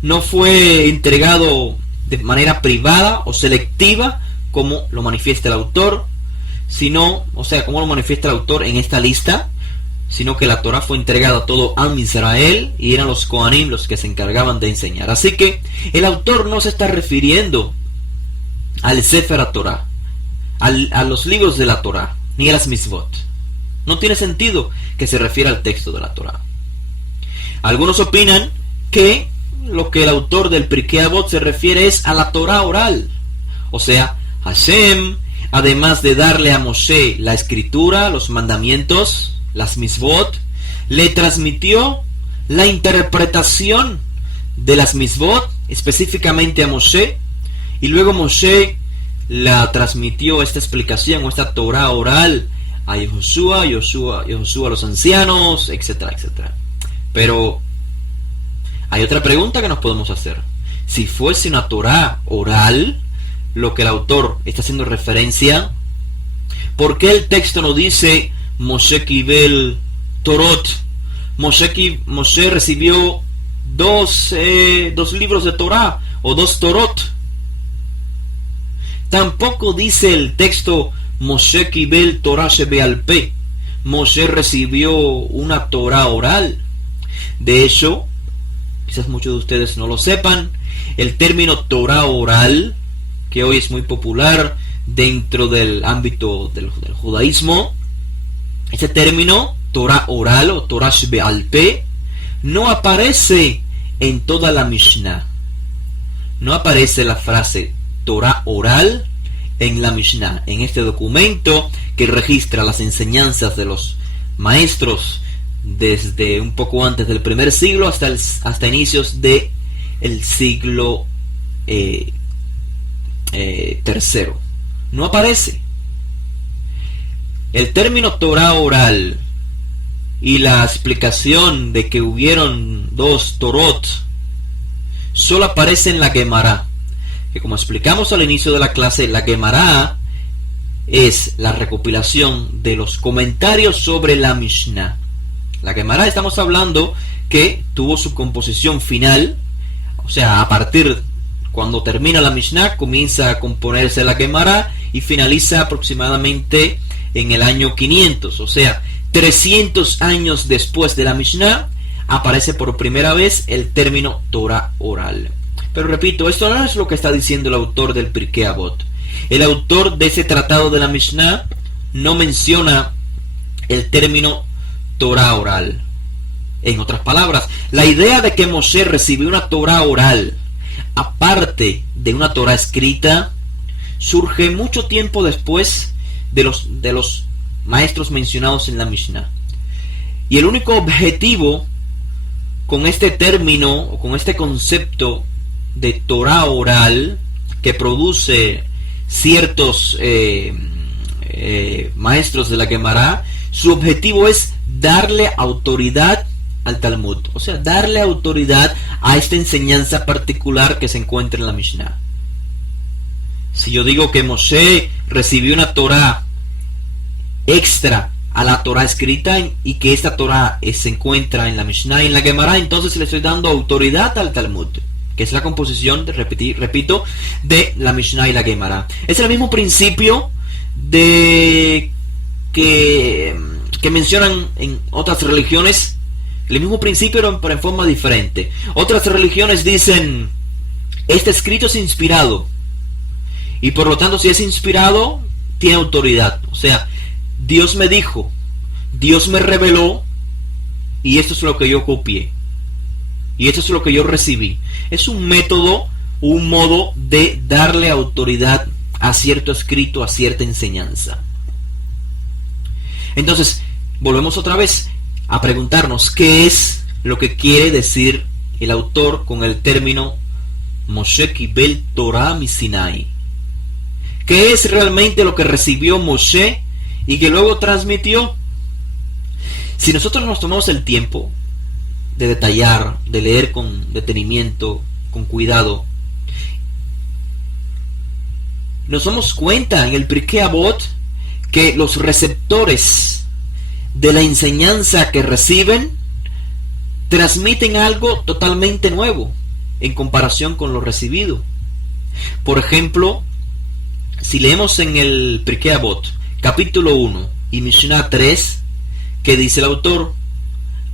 no fue entregado de manera privada o selectiva como lo manifiesta el autor, sino, o sea, como lo manifiesta el autor en esta lista, sino que la Torah fue entregada a todo Am Israel y eran los Kohanim los que se encargaban de enseñar. Así que el autor no se está refiriendo al Sefer Torah, a los libros de la Torah, ni a las mitzvot. No tiene sentido que se refiera al texto de la Torah. Algunos opinan que lo que el autor del Pirkei Avot se refiere es a la Torah oral, o sea, Hashem, además de darle a Moshe la escritura, los mandamientos, las mitzvot, le transmitió la interpretación de las mitzvot específicamente a Moshe, y luego Moshe la transmitió, esta explicación o esta Torah oral, a Yehoshua a los ancianos, etcétera, etcétera. Pero hay otra pregunta que nos podemos hacer. Si fuese una Torah oral, lo que el autor está haciendo referencia, ¿por qué el texto no dice Moshe Kibel Torot? Moshe recibió dos libros de Torah, o dos Torot. Tampoco dice el texto Moshe Kibel Torah Shebe'al Peh. Moshe recibió una Torah oral. De hecho, quizás muchos de ustedes no lo sepan, el término Torah oral, que hoy es muy popular dentro del ámbito del judaísmo, este término Torah oral o Torah Shebe'al Peh no aparece en toda la Mishnah. No aparece la frase Torah oral en la Mishnah, en este documento que registra las enseñanzas de los maestros desde un poco antes del primer siglo hasta inicios del siglo tercero. No aparece. El término Torah oral y la explicación de que hubieron dos Torot solo aparece en la Gemara, que como explicamos al inicio de la clase, la Gemara es la recopilación de los comentarios sobre la Mishnah. La Gemara, estamos hablando que tuvo su composición final, o sea, a partir cuando termina la Mishnah comienza a componerse la Gemara y finaliza aproximadamente en el año 500, o sea, 300 años después de la Mishnah aparece por primera vez el término Torah oral. Pero repito, esto no es lo que está diciendo el autor del Pirkei Avot. El autor de ese tratado de la Mishnah no menciona el término Torah oral. En otras palabras, la idea de que Moshe recibió una Torah oral aparte de una Torah escrita surge mucho tiempo después de los maestros mencionados en la Mishnah. Y el único objetivo con este término o con este concepto de Torah oral, que que produce ciertos maestros de la Gemara, su objetivo es darle autoridad al Talmud, o sea, darle autoridad a esta enseñanza particular que se encuentra en la Mishnah. Si yo digo que Moshe recibió una Torah extra a la Torah escrita y que esta Torah se encuentra en la Mishnah y en la Gemara, entonces le estoy dando autoridad al Talmud, que es la composición, repito, de la Mishnah y la Gemara. Es el mismo principio de que mencionan en otras religiones, el mismo principio pero en forma diferente. Otras religiones dicen, este escrito es inspirado, y por lo tanto si es inspirado, tiene autoridad. O sea, Dios me dijo, Dios me reveló, y esto es lo que yo copié, y esto es lo que yo recibí. Es un método, un modo de darle autoridad a cierto escrito, a cierta enseñanza. Entonces, volvemos otra vez a preguntarnos qué es lo que quiere decir el autor con el término Moshe Kibel Torah Misinai. ¿Qué es realmente lo que recibió Moshe y que luego transmitió? Si nosotros nos tomamos el tiempo de detallar, de leer con detenimiento, con cuidado, nos damos cuenta en el Pirkei Avot que los receptores de la enseñanza que reciben transmiten algo totalmente nuevo en comparación con lo recibido. Por ejemplo, si leemos en el Pirkei Avot capítulo 1 y Mishnah 3, que dice el autor,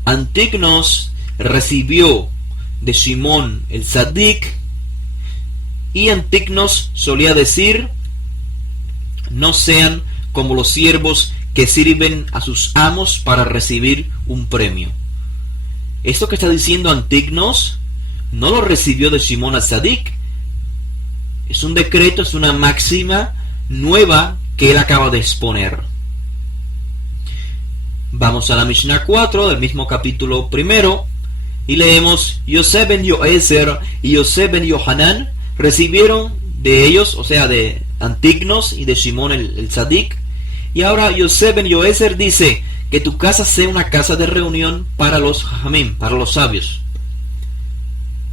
Antignos recibió de Shimón el Tzadik, y Antignos solía decir, no sean como los siervos que sirven a sus amos para recibir un premio. Esto que está diciendo Antignos no lo recibió de Shimón al-Tzadik. Es un decreto, es una máxima nueva que él acaba de exponer. Vamos a la Mishnah 4 del mismo capítulo primero y leemos, Yosef ben Yoezer y Yosef ben Yohanan recibieron de ellos, o sea de Antignos y de Shimón el Tzadik. Y ahora Yosef ben Yoezer dice que tu casa sea una casa de reunión para los Jajamim, para los sabios.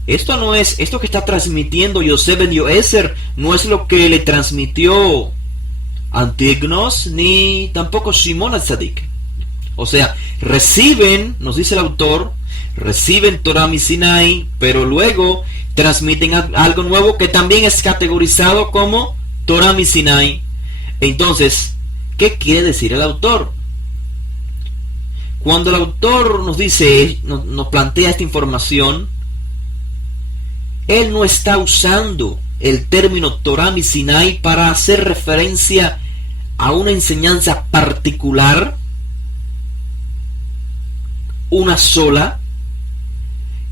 Esto no es, esto que está transmitiendo Yosef ben Yoezer no es lo que le transmitió Antignos ni tampoco Shimón al Tzadik. O sea, reciben, nos dice el autor, reciben Torah Misinai, pero luego transmiten algo nuevo que también es categorizado como Torah Misinai. Entonces, ¿qué quiere decir el autor? Cuando el autor nos dice, nos plantea esta información, él no está usando el término Torah Misinai para hacer referencia a una enseñanza particular, una sola,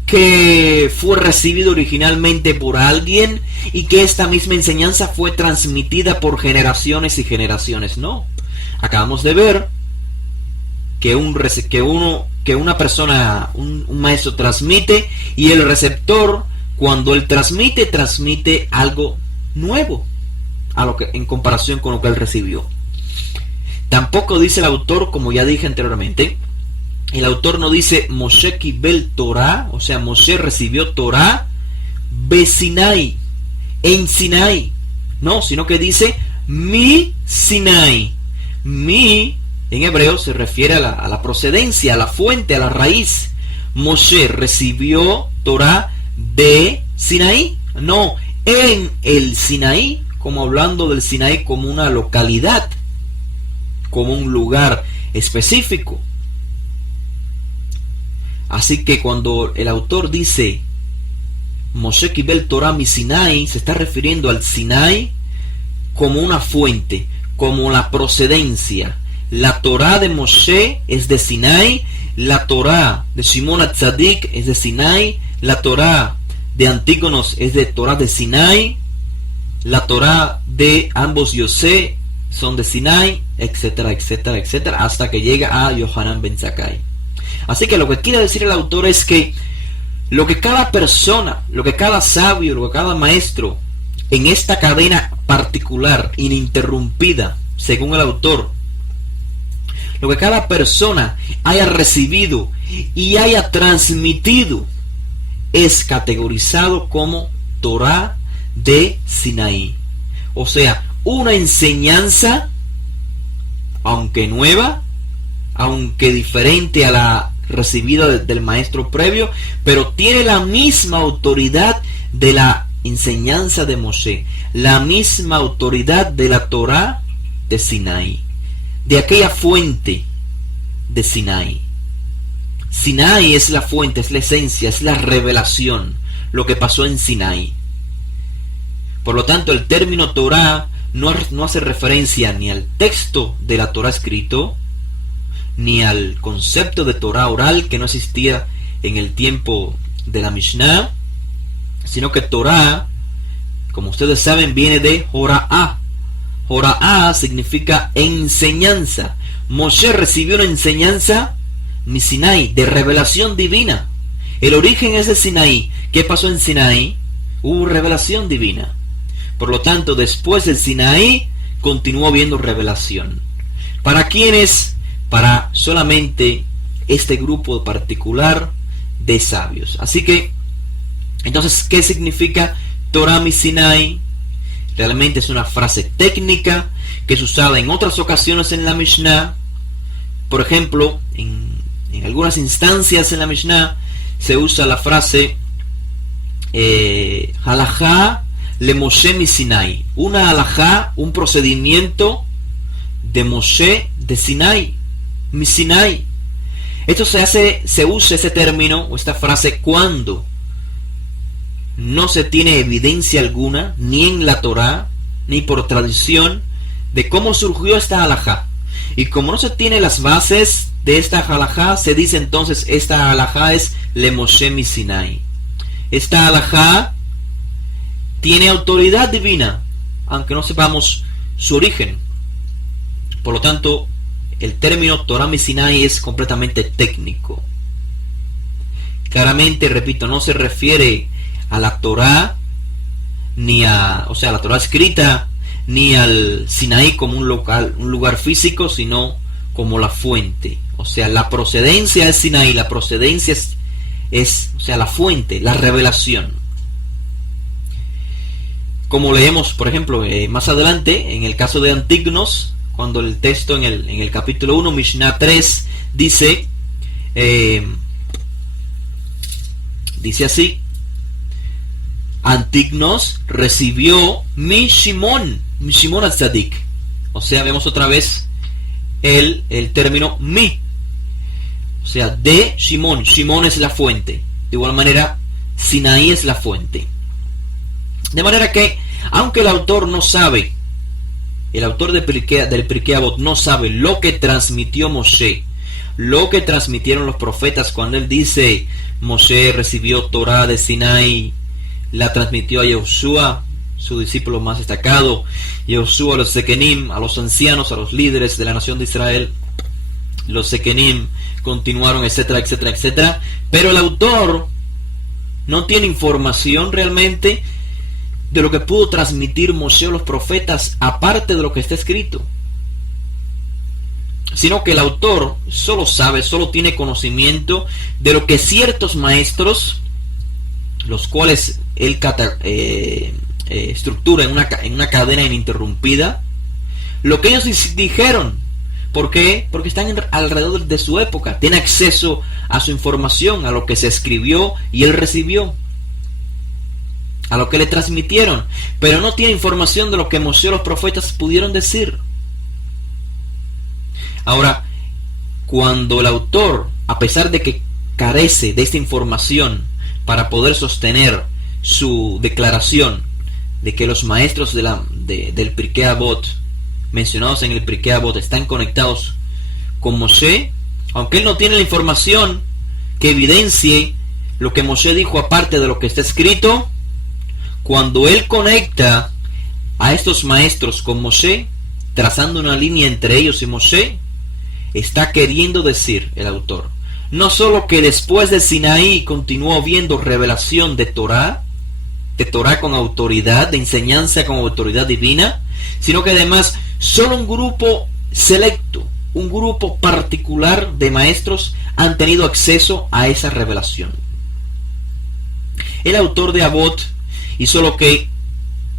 que fue recibida originalmente por alguien y que esta misma enseñanza fue transmitida por generaciones y generaciones. No, acabamos de ver que una persona, un maestro transmite, y el receptor, cuando él transmite algo nuevo a lo que, en comparación con lo que él recibió. Tampoco dice el autor, como ya dije anteriormente, el autor no dice Moshe Kibel Torah, o sea, Moshe recibió Torah Besinai, en Sinai. No, sino que dice Mi Sinai. Mi, en hebreo, se refiere a la procedencia, a la fuente, a la raíz. Moshe recibió Torah de Sinaí, no en el Sinaí, como hablando del Sinaí como una localidad, como un lugar específico. Así que cuando el autor dice Moshe Kibel Torah mi Sinai, se está refiriendo al Sinai como una fuente, como la procedencia. La Torah de Moshe es de Sinai, la Torah de Shimón al-Tzadik es de Sinai, la Torah de Antígonos es de Torah de Sinai, la Torah de ambos Yosef son de Sinai, etcétera, etcétera, etcétera, hasta que llega a Yohanan ben Zakkai. Así que lo que quiere decir el autor es que lo que cada persona, lo que cada sabio, lo que cada maestro en esta cadena particular, ininterrumpida, según el autor, lo que cada persona haya recibido y haya transmitido es categorizado como Torá de Sinaí. O sea, una enseñanza, aunque nueva, aunque diferente a la recibida del maestro previo, pero tiene la misma autoridad de la enseñanza de Moshe, la misma autoridad de la Torá de Sinaí, de aquella fuente de Sinaí. Sinaí es la fuente, es la esencia, es la revelación, lo que pasó en Sinaí. Por lo tanto, el término Torá no hace referencia ni al texto de la Torá escrito, ni al concepto de Torá oral que no existía en el tiempo de la Mishnah, sino que Torá, como ustedes saben, viene de Jora'á. Jora'á significa enseñanza. Moshe recibió una enseñanza Sinaí, de revelación divina. El origen es de Sinaí. ¿Qué pasó en Sinaí? Hubo revelación divina. Por lo tanto, después del Sinaí continuó habiendo revelación. ¿Para quiénes? Para solamente este grupo particular de sabios. Así que, entonces, ¿qué significa Torah mi Sinaí? Realmente es una frase técnica que es usada en otras ocasiones en la Mishnah. Por ejemplo, en algunas instancias en la Mishnah se usa la frase halajá le Moshe mi Sinaí. Una halajá, un procedimiento de Moshe de Sinaí, mi Sinaí. Esto se usa ese término o esta frase cuando no se tiene evidencia alguna, ni en la Torá, ni por tradición, de cómo surgió esta halajá. Y como no se tiene las bases de esta halajá, se dice entonces esta halajá es le Moshe mi Sinaí. Esta halajá tiene autoridad divina, aunque no sepamos su origen. Por lo tanto, el término Torah mi Sinaí es completamente técnico. Claramente, repito, no se refiere a la Torá, ni a, o sea, la Torá escrita, ni al Sinaí como un lugar físico, sino como la fuente. O sea, la procedencia es Sinaí, la procedencia es o sea, la fuente, la revelación. Como leemos, por ejemplo, más adelante, en el caso de Antignos, cuando el texto en el capítulo 1, Mishnah 3, dice así: Antignos recibió mi Shimon al-Tzadik. O sea, vemos otra vez el término mi. O sea, de Shimon. Shimon es la fuente. De igual manera, Sinaí es la fuente. De manera que, aunque el autor no sabe, el autor del Pirkei Avot no sabe lo que transmitió Moshe, lo que transmitieron los profetas cuando él dice Moshe recibió Torah de Sinaí, la transmitió a Yehoshua, su discípulo más destacado, Yehoshua a los Sekenim, a los ancianos, a los líderes de la nación de Israel, los Sekenim continuaron, etcétera, etcétera, etcétera. Pero el autor no tiene información realmente de lo que pudo transmitir Moshe a los profetas, aparte de lo que está escrito, sino que el autor solo tiene conocimiento de lo que ciertos maestros, los cuales él estructura en una cadena ininterrumpida, lo que ellos dijeron. ¿Por qué? Porque están alrededor de su época, tiene acceso a su información, a lo que se escribió y él recibió, a lo que le transmitieron, pero no tiene información de lo que Moshe y los profetas pudieron decir. Ahora, cuando el autor, a pesar de que carece de esta información para poder sostener su declaración de que los maestros del Pirkei Avot, mencionados en el Pirkei Avot, están conectados con Moshe, aunque él no tiene la información que evidencie lo que Moshe dijo aparte de lo que está escrito, cuando él conecta a estos maestros con Moshe, trazando una línea entre ellos y Moshe, está queriendo decir el autor, no solo que después de Sinaí continuó habiendo revelación de Torah, de Torah con autoridad, de enseñanza con autoridad divina, sino que además solo un grupo selecto, un grupo particular de maestros han tenido acceso a esa revelación. El autor de Avot hizo lo que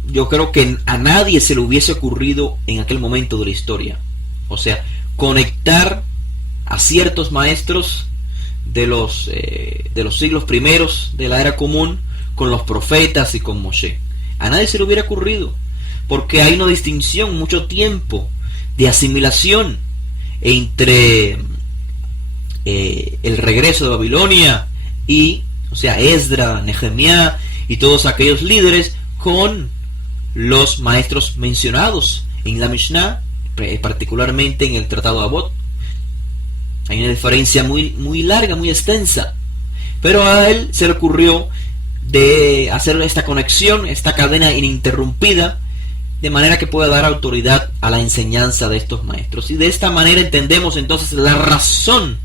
yo creo que a nadie se le hubiese ocurrido en aquel momento de la historia. O sea, conectar a ciertos maestros de los siglos primeros de la era común con los profetas y con Moshe. A nadie se le hubiera ocurrido, porque hay una distinción, mucho tiempo de asimilación entre el regreso de Babilonia y, o sea, Esdra, Nehemías y todos aquellos líderes con los maestros mencionados en la Mishnah, particularmente en el Tratado de Avot. Hay una diferencia muy larga, muy extensa, pero a él se le ocurrió de hacer esta conexión, esta cadena ininterrumpida, de manera que pueda dar autoridad a la enseñanza de estos maestros. Y de esta manera entendemos entonces la razón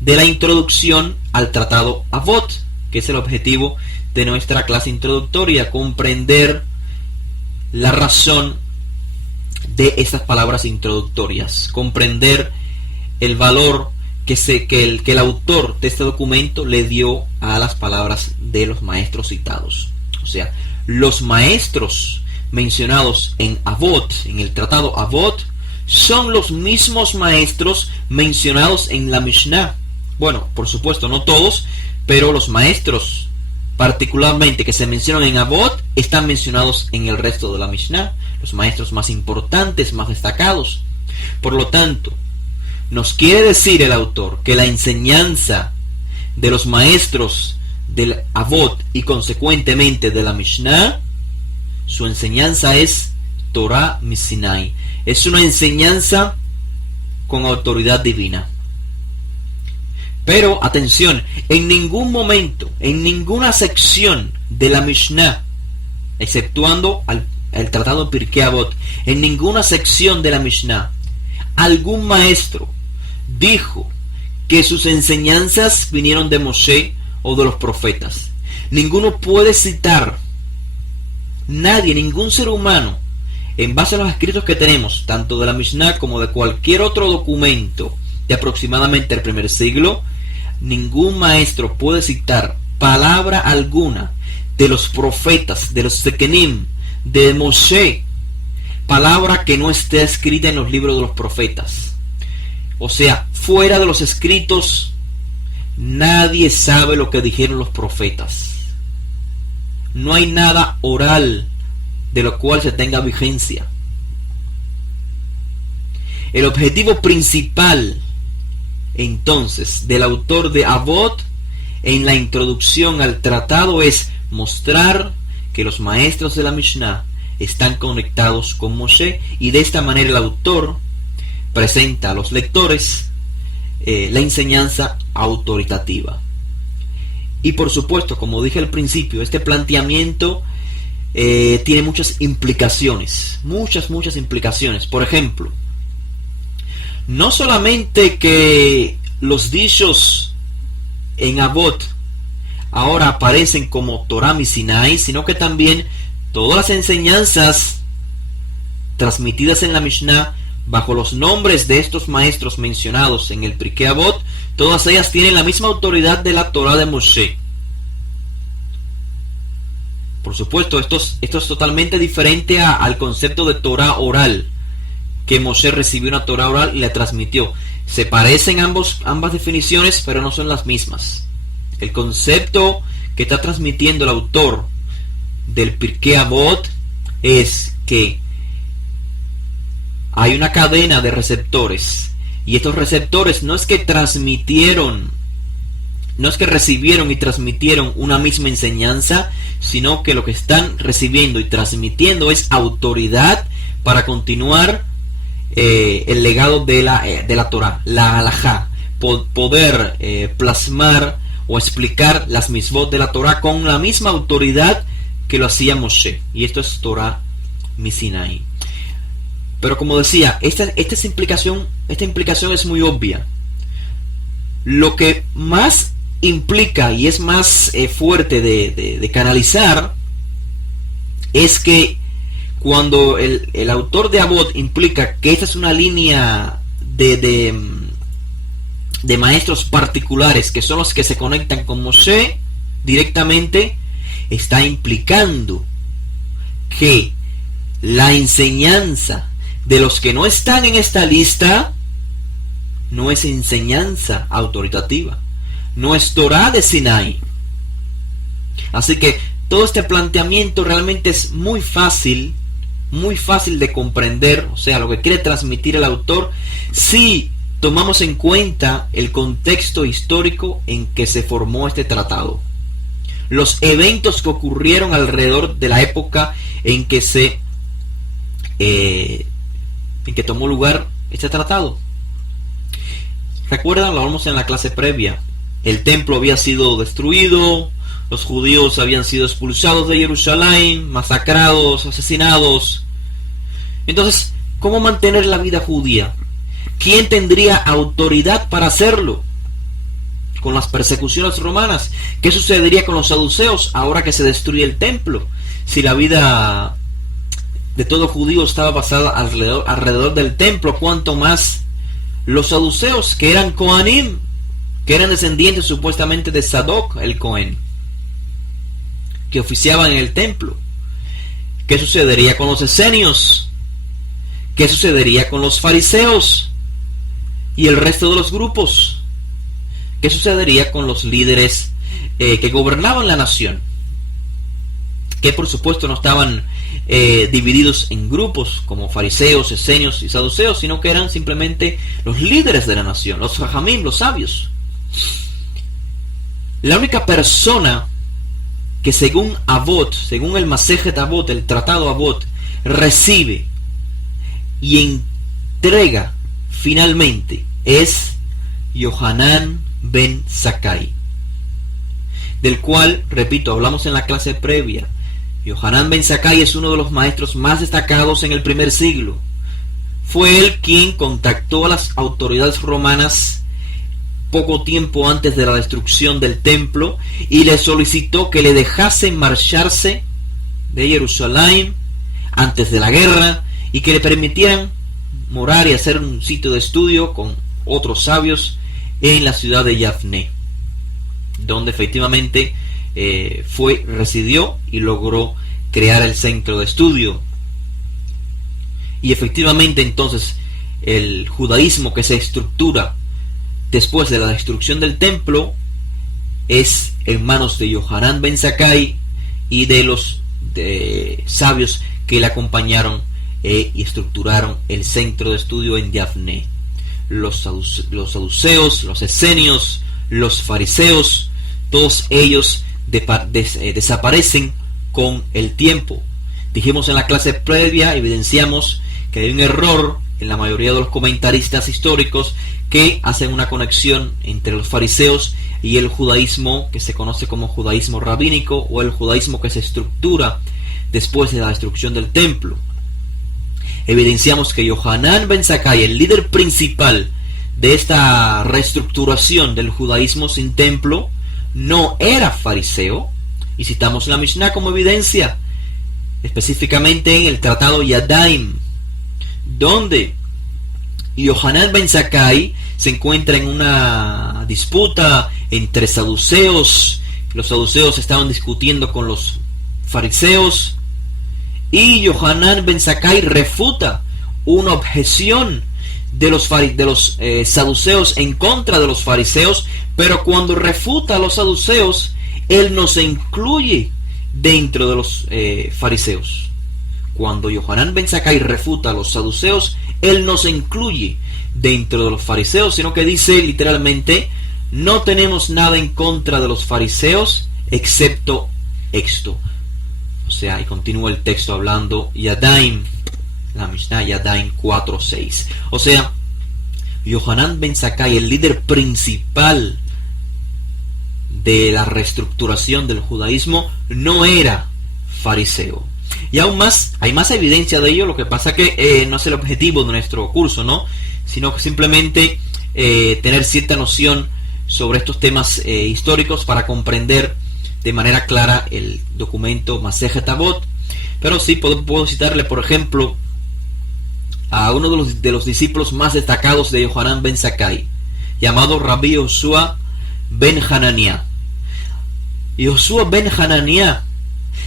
de la introducción al Tratado Avot, que es el objetivo de nuestra clase introductoria, comprender la razón de estas palabras introductorias, comprender el valor que el autor de este documento le dio a las palabras de los maestros citados. O sea, los maestros mencionados en Avot, en el Tratado Avot, son los mismos maestros mencionados en la Mishnah. Bueno, por supuesto, no todos, pero los maestros particularmente que se mencionan en Avot están mencionados en el resto de la Mishnah, los maestros más importantes, más destacados. Por lo tanto, nos quiere decir el autor que la enseñanza de los maestros del Avot y consecuentemente de la Mishnah, su enseñanza es Torah Misinai, es una enseñanza con autoridad divina. Pero atención, en ningún momento, en ninguna sección de la Mishnah, exceptuando el tratado Pirkei Avot, en ninguna sección de la Mishnah, algún maestro dijo que sus enseñanzas vinieron de Moshe o de los profetas. Ninguno puede citar, nadie, ningún ser humano, en base a los escritos que tenemos, tanto de la Mishnah como de cualquier otro documento de aproximadamente el primer siglo, ningún maestro puede citar palabra alguna de los profetas, de los Sekenim, de Moshe, palabra que no esté escrita en los libros de los profetas. O sea, fuera de los escritos, nadie sabe lo que dijeron los profetas. No hay nada oral de lo cual se tenga vigencia. El objetivo principal entonces del autor de Avot en la introducción al tratado es mostrar que los maestros de la Mishnah están conectados con Moshe, y de esta manera el autor presenta a los lectores la enseñanza autoritativa. Y por supuesto, como dije al principio, este planteamiento tiene muchas implicaciones, muchas implicaciones. Por ejemplo, no solamente que los dichos en Avot ahora aparecen como Torah Misinai, sino que también todas las enseñanzas transmitidas en la Mishnah bajo los nombres de estos maestros mencionados en el Pirkei Avot, todas ellas tienen la misma autoridad de la Torah de Moshe. Por supuesto, esto es totalmente diferente al concepto de Torah oral, que Moshe recibió una Torah oral y la transmitió. Se parecen ambas definiciones, pero no son las mismas. El concepto que está transmitiendo el autor del Pirkei Avot es que hay una cadena de receptores, y estos receptores no es que recibieron y transmitieron una misma enseñanza, sino que lo que están recibiendo y transmitiendo es autoridad para continuar el legado de la Torah, la halajá, poder plasmar o explicar las misbot de la Torah con la misma autoridad que lo hacía Moshe. Y esto es Torah Misinai. Pero como decía, esta implicación es muy obvia. Lo que más implica y es más fuerte de canalizar es que cuando el autor de Avot implica que esta es una línea de maestros particulares, que son los que se conectan con Moshe directamente, está implicando que la enseñanza de los que no están en esta lista no es enseñanza autoritativa, no es Torah de Sinai. Así que todo este planteamiento realmente es muy fácil de comprender, o sea, lo que quiere transmitir el autor, si tomamos en cuenta el contexto histórico en que se formó este tratado, los eventos que ocurrieron alrededor de la época en que tomó lugar este tratado. ¿Recuerdan? Lo hablamos en la clase previa. El templo había sido destruido, los judíos habían sido expulsados de Jerusalén, masacrados, asesinados. Entonces, ¿cómo mantener la vida judía? ¿Quién tendría autoridad para hacerlo? Con las persecuciones romanas. ¿Qué sucedería con los saduceos ahora que se destruye el templo? Si la vida de todo judío estaba basada alrededor del templo, ¿cuánto más los saduceos, que eran Kohanim, que eran descendientes supuestamente de Sadoc, el Cohen, que oficiaban en el templo? ¿Qué sucedería con los esenios? ¿Qué sucedería con los fariseos y el resto de los grupos? ¿Qué sucedería con los líderes que gobernaban la nación? Que por supuesto no estaban divididos en grupos como fariseos, esenios y saduceos, sino que eran simplemente los líderes de la nación, los jajamim, los sabios. La única persona que según Avot, según el Masejet Avot, el tratado Avot, recibe y entrega finalmente es Yohanan ben Zakkai, del cual, repito, hablamos en la clase previa. Yohanan ben Zakkai es uno de los maestros más destacados en el primer siglo. Fue él quien contactó a las autoridades romanas poco tiempo antes de la destrucción del templo y le solicitó que le dejasen marcharse de Jerusalén antes de la guerra y que le permitieran morar y hacer un sitio de estudio con otros sabios en la ciudad de Yafne, donde efectivamente residió y logró crear el centro de estudio. Y efectivamente entonces el judaísmo que se estructura después de la destrucción del templo es en manos de Yohanan ben Zakkai y de los sabios que le acompañaron y estructuraron el centro de estudio en Yafne. Los saduceos, los esenios, los fariseos, todos ellos desaparecen con el tiempo. Dijimos en la clase previa, evidenciamos que hay un error en la mayoría de los comentaristas históricos que hacen una conexión entre los fariseos y el judaísmo que se conoce como judaísmo rabínico o el judaísmo que se estructura después de la destrucción del templo. Evidenciamos que Yohanan ben Zakkai, el líder principal de esta reestructuración del judaísmo sin templo, no era fariseo, y citamos la Mishnah como evidencia, específicamente en el tratado Yadaim, donde Yohanan ben Zakkai se encuentra en una disputa entre saduceos. Los saduceos estaban discutiendo con los fariseos y Yohanan ben Zakkai refuta una objeción de los saduceos en contra de los fariseos, pero cuando refuta a los saduceos, él no se incluye dentro de los fariseos. Cuando Yohanan ben Zakkai refuta a los saduceos, él no se incluye dentro de los fariseos, sino que dice literalmente: no tenemos nada en contra de los fariseos excepto esto. O sea, y continúa el texto hablando Yadaim, la Mishnah Yadaim 4:6. O sea, Yohanan ben Zakkai, el líder principal de la reestructuración del judaísmo, no era fariseo. Y aún más, hay más evidencia de ello. Lo que pasa que no es el objetivo de nuestro curso, ¿no? Sino que simplemente tener cierta noción sobre estos temas históricos para comprender de manera clara el documento Masejet Avot, Pero sí puedo citarle, por ejemplo, a uno de los discípulos más destacados de Yohanan ben Zakkai, llamado Rabbi Yoshua ben Hananiah. Yoshua ben Hananiah,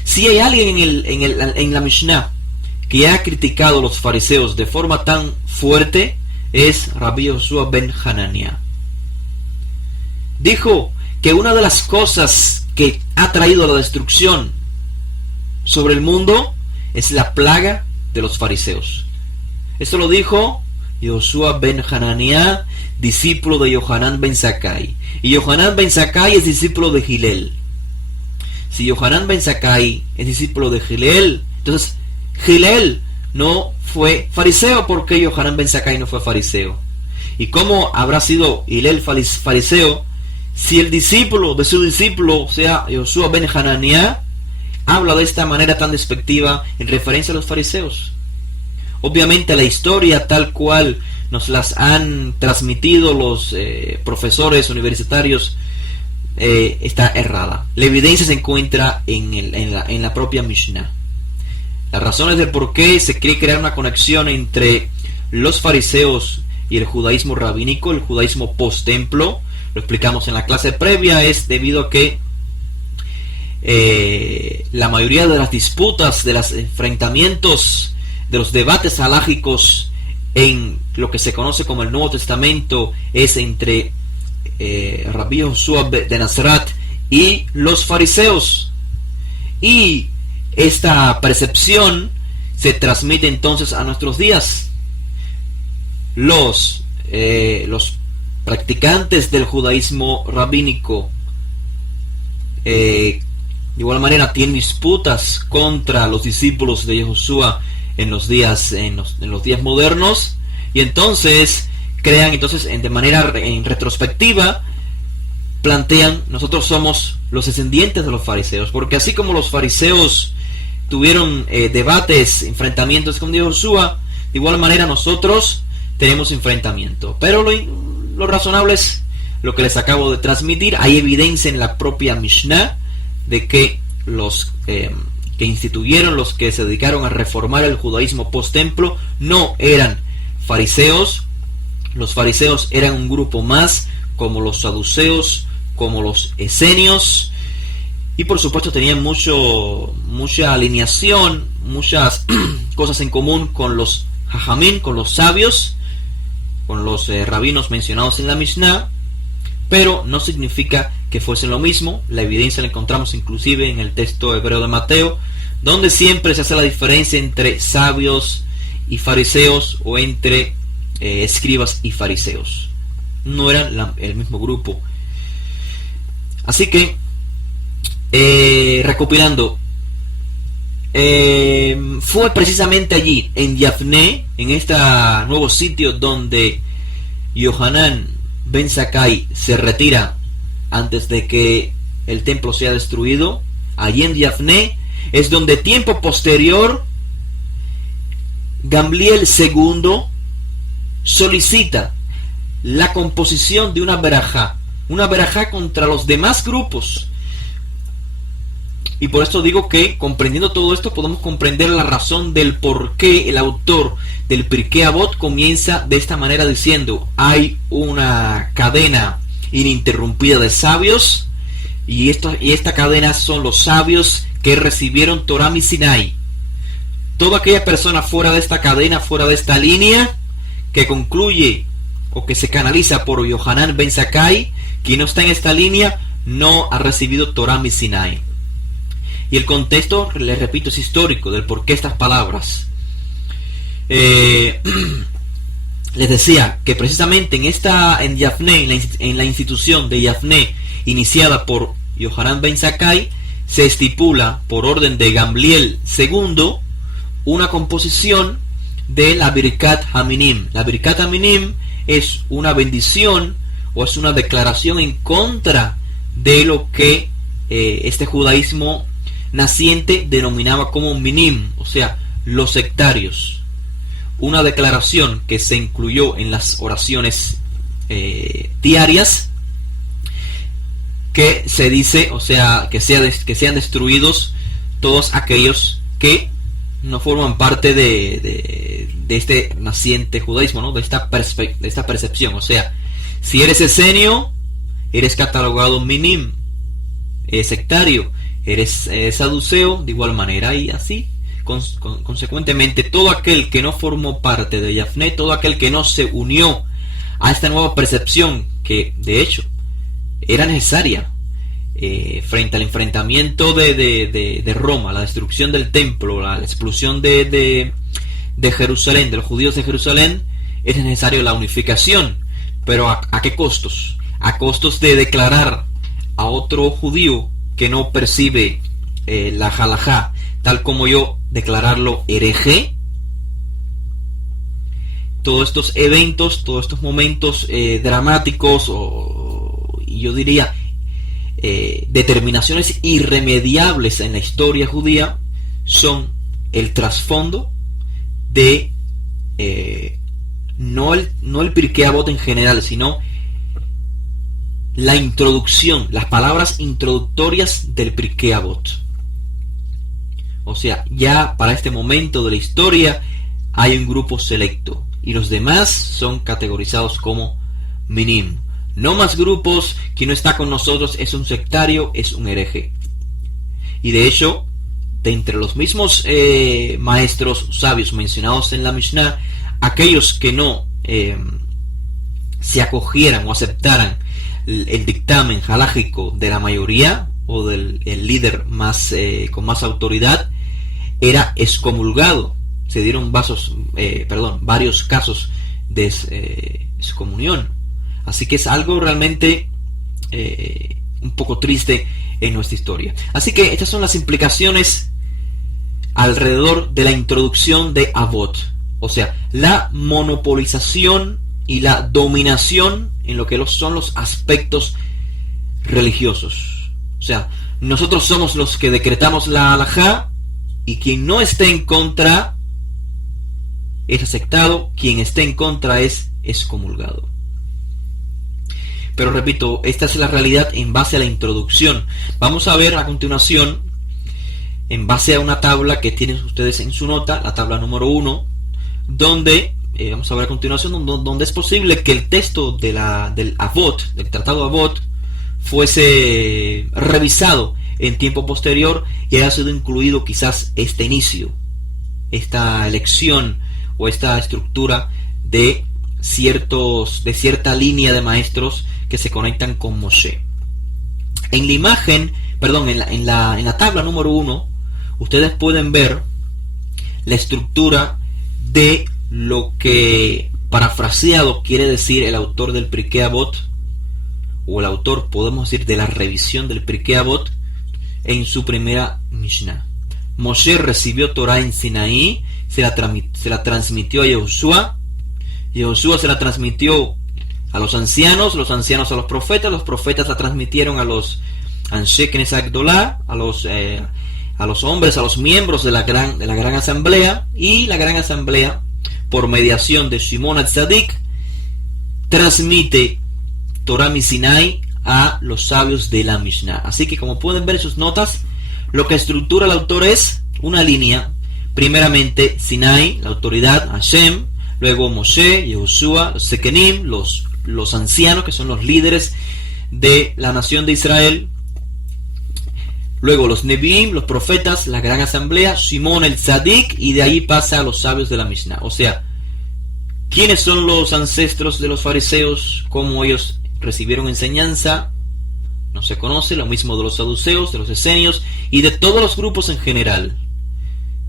si hay alguien en la Mishnah que ha criticado a los fariseos de forma tan fuerte, es Rabbi Yoshua ben Hananiah. Dijo que una de las cosas que ha traído la destrucción sobre el mundo es la plaga de los fariseos. Esto lo dijo Yoshua ben Hananiah, discípulo de Yohanan ben Zakkai. Y Yohanan ben Zakkai es discípulo de Hillel. Si Yohanan ben Zakkai es discípulo de Hillel, entonces Hillel no fue fariseo, porque Yohanan ben Zakkai no fue fariseo. ¿Y cómo habrá sido Hillel fariseo si el discípulo de su discípulo, o sea, Yoshua ben Hananiah, habla de esta manera tan despectiva en referencia a los fariseos? Obviamente la historia tal cual nos las han transmitido los profesores universitarios está errada. La evidencia se encuentra en la propia Mishnah. Las razones del por qué se quiere crear una conexión entre los fariseos y el judaísmo rabínico, el judaísmo post-templo, lo explicamos en la clase previa, es debido a que la mayoría de las disputas, de los enfrentamientos, de los debates halágicos en lo que se conoce como el Nuevo Testamento es entre Rabbi Yoshua de Nazaret y los fariseos, y esta percepción se transmite entonces a nuestros días. Los practicantes del judaísmo rabínico de igual manera tienen disputas contra los discípulos de Yoshua en los días modernos, y entonces crean de manera retrospectiva, plantean: nosotros somos los descendientes de los fariseos, porque así como los fariseos tuvieron debates, enfrentamientos con Yoshua, de igual manera nosotros tenemos enfrentamiento. Pero lo razonable es lo que les acabo de transmitir. Hay evidencia en la propia Mishnah de que los que instituyeron, los que se dedicaron a reformar el judaísmo post-templo, no eran fariseos. Los fariseos eran un grupo más, como los saduceos, como los esenios, y por supuesto tenían mucha alineación, muchas cosas en común con los hajamim, con los sabios, con los rabinos mencionados en la Mishnah, pero no significa que fuesen lo mismo. La evidencia la encontramos inclusive en el texto hebreo de Mateo, donde siempre se hace la diferencia entre sabios y fariseos, o entre escribas y fariseos. No eran el mismo grupo. Así que recopilando, fue precisamente allí, en Yafné, en este nuevo sitio donde Yohanan ben Zakkai se retira antes de que el templo sea destruido. Allí en Yafné es donde tiempo posterior Gamliel II solicita la composición de una verajá contra los demás grupos. Y por esto digo que, comprendiendo todo esto, podemos comprender la razón del por qué el autor del Pirkei Avot comienza de esta manera diciendo: hay una cadena ininterrumpida de sabios, y esta cadena son los sabios que recibieron Torah mi Sinai. Toda aquella persona fuera de esta cadena, fuera de esta línea, que concluye o que se canaliza por Yohanan ben Zakkai, quien no está en esta línea, no ha recibido Torah mi Sinai. Y el contexto, les repito, es histórico del por qué estas palabras. Les decía que precisamente en Yafné, en la institución de Yafné, iniciada por Yohanan ben Zakkai, se estipula por orden de Gamliel II una composición de la Birkat Haminim. La Birkat Haminim es una bendición, o es una declaración en contra de lo que este judaísmo naciente denominaba como minim, o sea, los sectarios. Una declaración que se incluyó en las oraciones diarias, que se dice, o sea, que sean destruidos todos aquellos que no forman parte de este naciente judaísmo, ¿no? de esta percepción. O sea, si eres esenio, eres catalogado minim, sectario, eres saduceo, de igual manera, y así, consecuentemente, todo aquel que no formó parte de Yafné, todo aquel que no se unió a esta nueva percepción, que de hecho era necesaria, frente al enfrentamiento de Roma, la destrucción del templo, la expulsión de Jerusalén, de los judíos de Jerusalén, es necesario la unificación. Pero ¿a qué costos? A costos de declarar a otro judío que no percibe la halajá, tal como yo, declararlo hereje. Todos estos eventos, todos estos momentos dramáticos, o yo diría determinaciones irremediables en la historia judía, son el trasfondo de no el Pirkei Avot en general, sino la introducción, las palabras introductorias del Pirkei Avot. O sea, ya para este momento de la historia hay un grupo selecto y los demás son categorizados como minim. No más grupos, quien no está con nosotros es un sectario, es un hereje. Y de hecho, de entre los mismos maestros sabios mencionados en la Mishnah, aquellos que no se acogieran o aceptaran el dictamen halájico de la mayoría o del líder más con más autoridad, era excomulgado. Se dieron varios casos de excomunión. Así que es algo realmente un poco triste en nuestra historia. Así que estas son las implicaciones alrededor de la introducción de Avot. O sea, la monopolización y la dominación en lo que son los aspectos religiosos. O sea, nosotros somos los que decretamos la halajá, y quien no esté en contra es aceptado, quien esté en contra es excomulgado. Pero repito, esta es la realidad en base a la introducción. Vamos a ver a continuación, en base a una tabla que tienen ustedes en su nota, la tabla número 1, donde vamos a ver a continuación donde es posible que el texto del Avot, del tratado Avot, fuese revisado en tiempo posterior y haya sido incluido quizás este inicio, esta elección o esta estructura de cierta línea de maestros que se conectan con Moshe. En la imagen, en la tabla número 1, ustedes pueden ver la estructura de lo que parafraseado quiere decir el autor del Pirkei Avot, o el autor, podemos decir, de la revisión del Pirkei Avot en su primera Mishnah. Moshe recibió Torah en Sinaí, se la transmitió a Yehoshua se la transmitió a los ancianos a los profetas la transmitieron a los Anshe Knesset Gdolá, a los hombres, a los miembros de la gran asamblea, y la gran asamblea, por mediación de Shimon HaTzadik, transmite Torah mi Sinai a los sabios de la Mishnah. Así que, como pueden ver en sus notas, lo que estructura el autor es una línea. Primeramente Sinai, la autoridad, Hashem, luego Moshe, Yehoshua, los Sekenim, los ancianos, que son los líderes de la nación de Israel, luego los Nevi'im, los profetas, la gran asamblea, Shimon el Tzadik, y de ahí pasa a los sabios de la Mishnah. O sea, ¿quiénes son los ancestros de los fariseos? ¿Cómo ellos recibieron enseñanza? No se conoce. Lo mismo de los saduceos, de los esenios y de todos los grupos en general.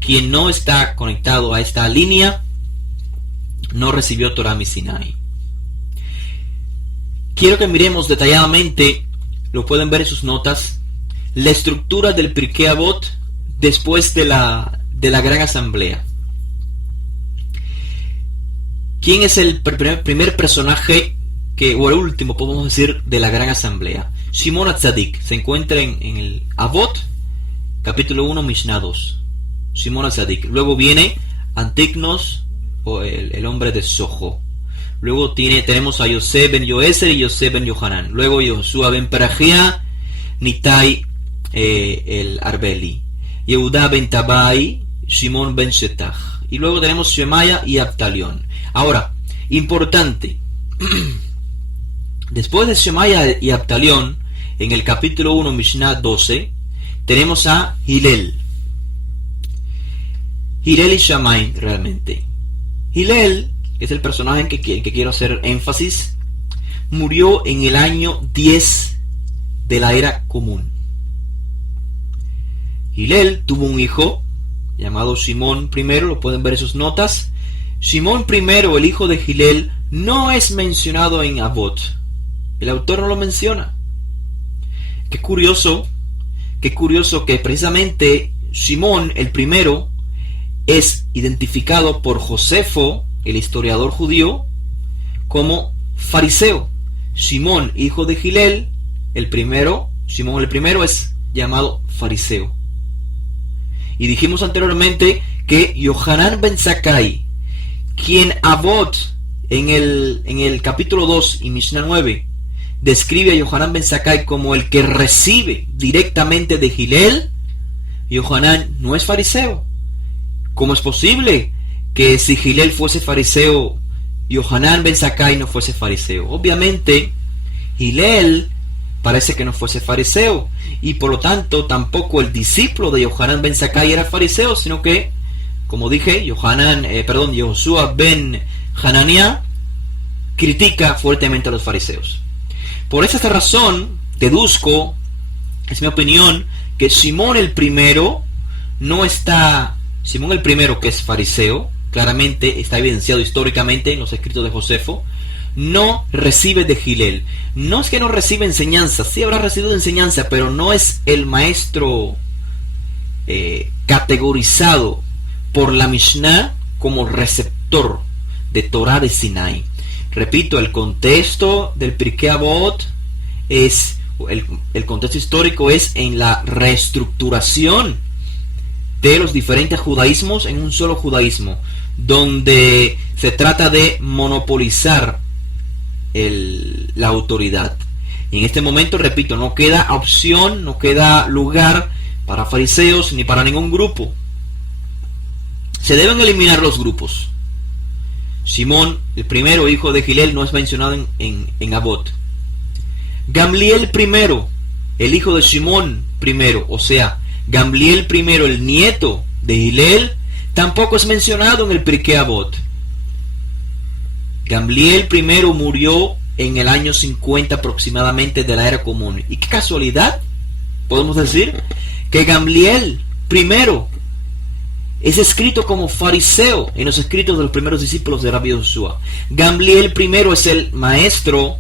Quien no está conectado a esta línea no recibió Torah mi Sinai. Quiero que miremos detalladamente, lo pueden ver en sus notas, la estructura del Pirkei Avot después de la gran asamblea. ¿Quién es el primer personaje o el último, podemos decir, de la gran asamblea? Shimon HaTzadik. Se encuentra en el Avot, capítulo 1, Mishnah 2. Shimon HaTzadik. Luego viene Antiknos, o el hombre de Sojo. Luego tenemos a Yosef ben Yoeser y Yosef ben Yohanan. Luego Yoshua ben Perajia, Nitai el Arbeli. Yehuda ben Tabai, Shimon ben Shetach. Y luego tenemos Shemaya y Abtalión. Ahora, importante. Después de Shemaya y Abtalión, en el capítulo 1, Mishnah 12, tenemos a Hillel. Hillel y Shammai, realmente. Hillel, que es el personaje en que quiero hacer énfasis, murió en el año 10 de la era común. Hillel tuvo un hijo llamado Shimón I, lo pueden ver en sus notas. Shimón I, el hijo de Hillel, no es mencionado en Avot. El autor no lo menciona. Qué curioso que precisamente Shimón el primero es identificado por Josefo, el historiador judío, como fariseo. Shimón, hijo de Hillel, Shimón el primero es llamado fariseo. Y dijimos anteriormente que Yohanan ben Zakkai, quien Avot en el capítulo 2 y Mishnah 9 describe a Yohanan ben Zakkai como el que recibe directamente de Hillel, Yohanan no es fariseo. ¿Cómo es posible que si Hillel fuese fariseo, Yohanan ben Zakkai no fuese fariseo? Obviamente, Hillel parece que no fuese fariseo, y por lo tanto tampoco el discípulo de Yohanan ben Zakkai era fariseo, sino que, como dije, Yoshua ben Hananiah critica fuertemente a los fariseos. Por esa razón, deduzco, es mi opinión, que Simón el primero, que es fariseo, claramente está evidenciado históricamente en los escritos de Josefo, no recibe de Hillel. No es que no recibe enseñanza, sí habrá recibido enseñanza, pero no es el maestro categorizado por la Mishnah como receptor de Torah de Sinai. Repito, el contexto del Pirkei Avot es, el contexto histórico es en la reestructuración de los diferentes judaísmos en un solo judaísmo, donde se trata de monopolizar la autoridad. Y en este momento, repito, no queda opción, no queda lugar para fariseos ni para ningún grupo. Se deben eliminar los grupos. Simón, el primero hijo de Hillel, no es mencionado en Avot. Gamliel primero, el hijo de Simón primero, o sea, Gamliel primero, el nieto de Hillel, tampoco es mencionado en el Pirkei Avot. Gamliel primero murió en el año 50 aproximadamente de la era común. Y qué casualidad, podemos decir, que Gamliel primero es escrito como fariseo en los escritos de los primeros discípulos de Rabbi Yoshua. Gamliel primero es el maestro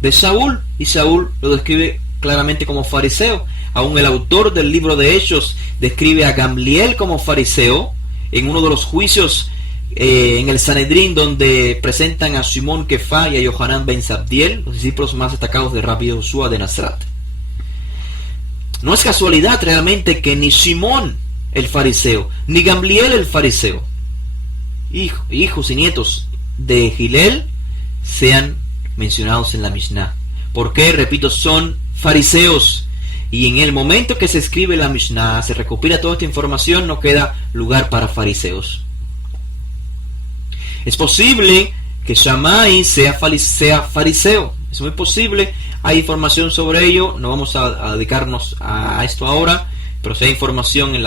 de Saúl, y Saúl lo describe claramente como fariseo. Aún el autor del libro de Hechos describe a Gamliel como fariseo en uno de los juicios en el Sanedrín, donde presentan a Simón Kefá y a Yohanan ben Zabdiel, los discípulos más destacados de Rabbi Yoshua de Nazaret. No es casualidad realmente que ni Simón el fariseo, ni Gamliel el fariseo, hijos y nietos de Hillel, sean mencionados en la Mishnah. Porque, repito, son fariseos. Y en el momento que se escribe la Mishnah, se recopila toda esta información, no queda lugar para fariseos. Es posible que Shammai sea fariseo. Es muy posible. Hay información sobre ello. No vamos a dedicarnos a esto ahora. Pero si hay información en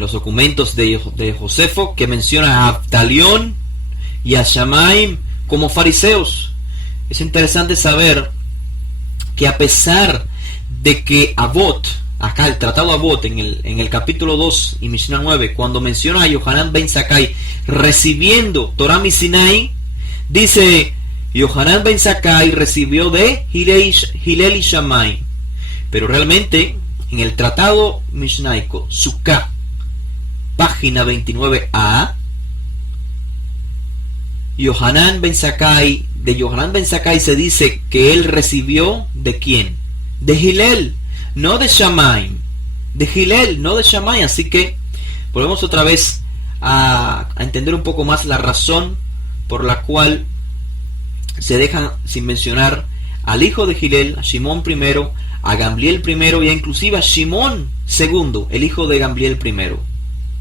los documentos de Josefo que menciona a Abtalión y a Shammai como fariseos. Es interesante saber que a pesar de que Avot, acá el tratado Avot en el capítulo 2 y Mishnah 9, cuando menciona a Yohanan ben Zakkai recibiendo Torah mi Sinai, dice Yohanan ben Zakkai recibió de Hillel y Shammai. Pero realmente en el tratado mishnaico Sukkah, página 29a, de Yohanan ben Zakkai se dice que él recibió ¿de quién? De Hillel, no de Shammai. De Hillel, no de Shammai. Así que volvemos otra vez a entender un poco más la razón por la cual se dejan sin mencionar al hijo de Hillel, a Simón primero, a Gamliel primero y inclusive a Shimón segundo, el hijo de Gamliel primero,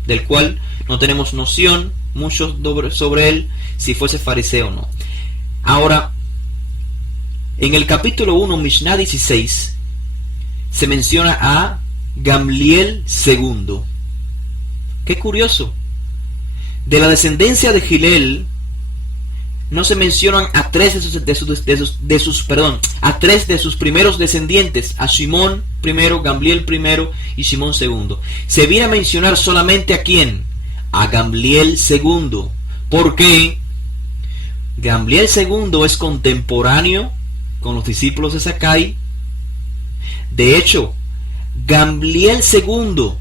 del cual no tenemos noción mucho sobre él, si fuese fariseo o no. Ahora, en el capítulo 1, Mishnah 16, se menciona a Gamliel segundo. Qué curioso. De la descendencia de Hillel no se mencionan a tres de sus primeros descendientes, a Shimón primero, Gamliel primero y Shimón segundo. Se viene a mencionar solamente a quién, a Gamliel segundo. ¿Por qué? Gamliel segundo es contemporáneo con los discípulos de Zakkai. De hecho, Gamliel segundo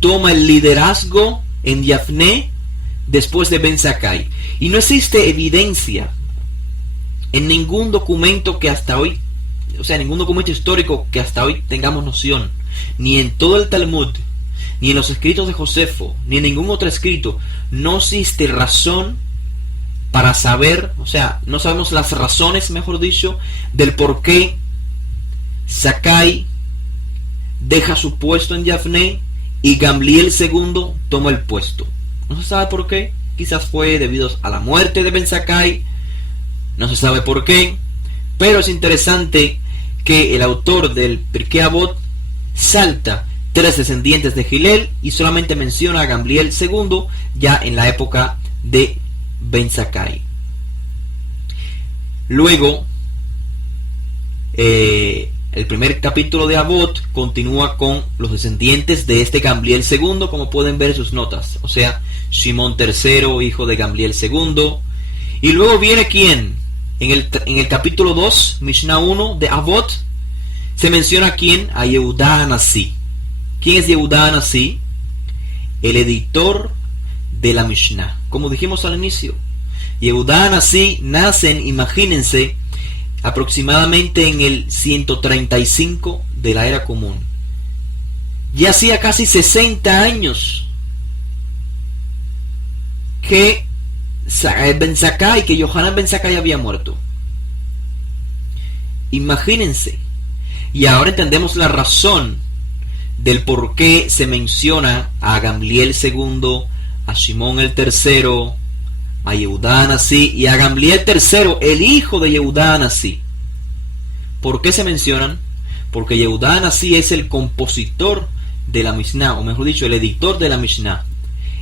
toma el liderazgo en Yafné después de Ben Zakkai, y no existe evidencia en ningún documento que hasta hoy, o sea, ningún documento histórico que hasta hoy tengamos noción, ni en todo el Talmud, ni en los escritos de Josefo, ni en ningún otro escrito, no existe razón para saber, o sea, no sabemos las razones, mejor dicho, del por qué Zakkai deja su puesto en Yafné y Gamliel segundo toma el puesto. No se sabe por qué. Quizás fue debido a la muerte de Ben Zakkai, no se sabe por qué, pero es interesante que el autor del Pirkei Avot salta tres descendientes de Hillel y solamente menciona a Gamliel segundo ya en la época de Ben Zakkai. Luego, el primer capítulo de Avot continúa con los descendientes de este Gamliel segundo, como pueden ver en sus notas, o sea, Shimón tercero, hijo de Gamliel segundo. Y luego viene ¿quién? En el capítulo 2, Mishnah 1 de Avot, se menciona ¿quién? A Yehudá Hanasí. ¿Quién es Yehudá Hanasí? El editor de la Mishnah. Como dijimos al inicio, Yehudá Hanasí nacen, imagínense, aproximadamente en el 135 de la era común. Ya hacía casi 60 años que Ben Zakkai, que Yohanan Ben Zakkai había muerto. Imagínense. Y ahora entendemos la razón del por qué se menciona a Gamliel segundo, a Shimón el tercero, a Yehudá Hanasí y a Gamliel tercero, el hijo de Yehudá Hanasí. ¿Por qué se mencionan? Porque Yehudá Hanasí es el compositor de la Mishnah, o mejor dicho, el editor de la Mishnah.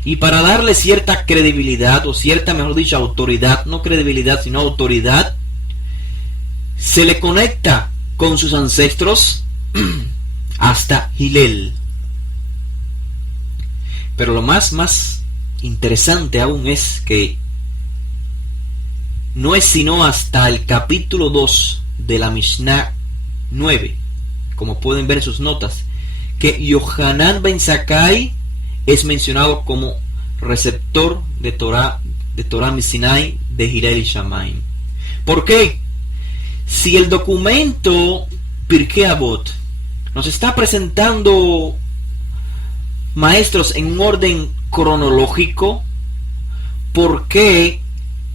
Y para darle cierta credibilidad, o cierta, mejor dicho, autoridad, no credibilidad, sino autoridad, se le conecta con sus ancestros hasta Hillel. Pero lo más interesante aún es que no es sino hasta el capítulo 2 de la Mishnah 9, como pueden ver en sus notas, que Yohanan Ben Zakkai es mencionado como receptor de Torah Misinai de Hillel y Shammai. ¿Por qué? Si el documento Pirkei Avot nos está presentando maestros en un orden cronológico, ¿por qué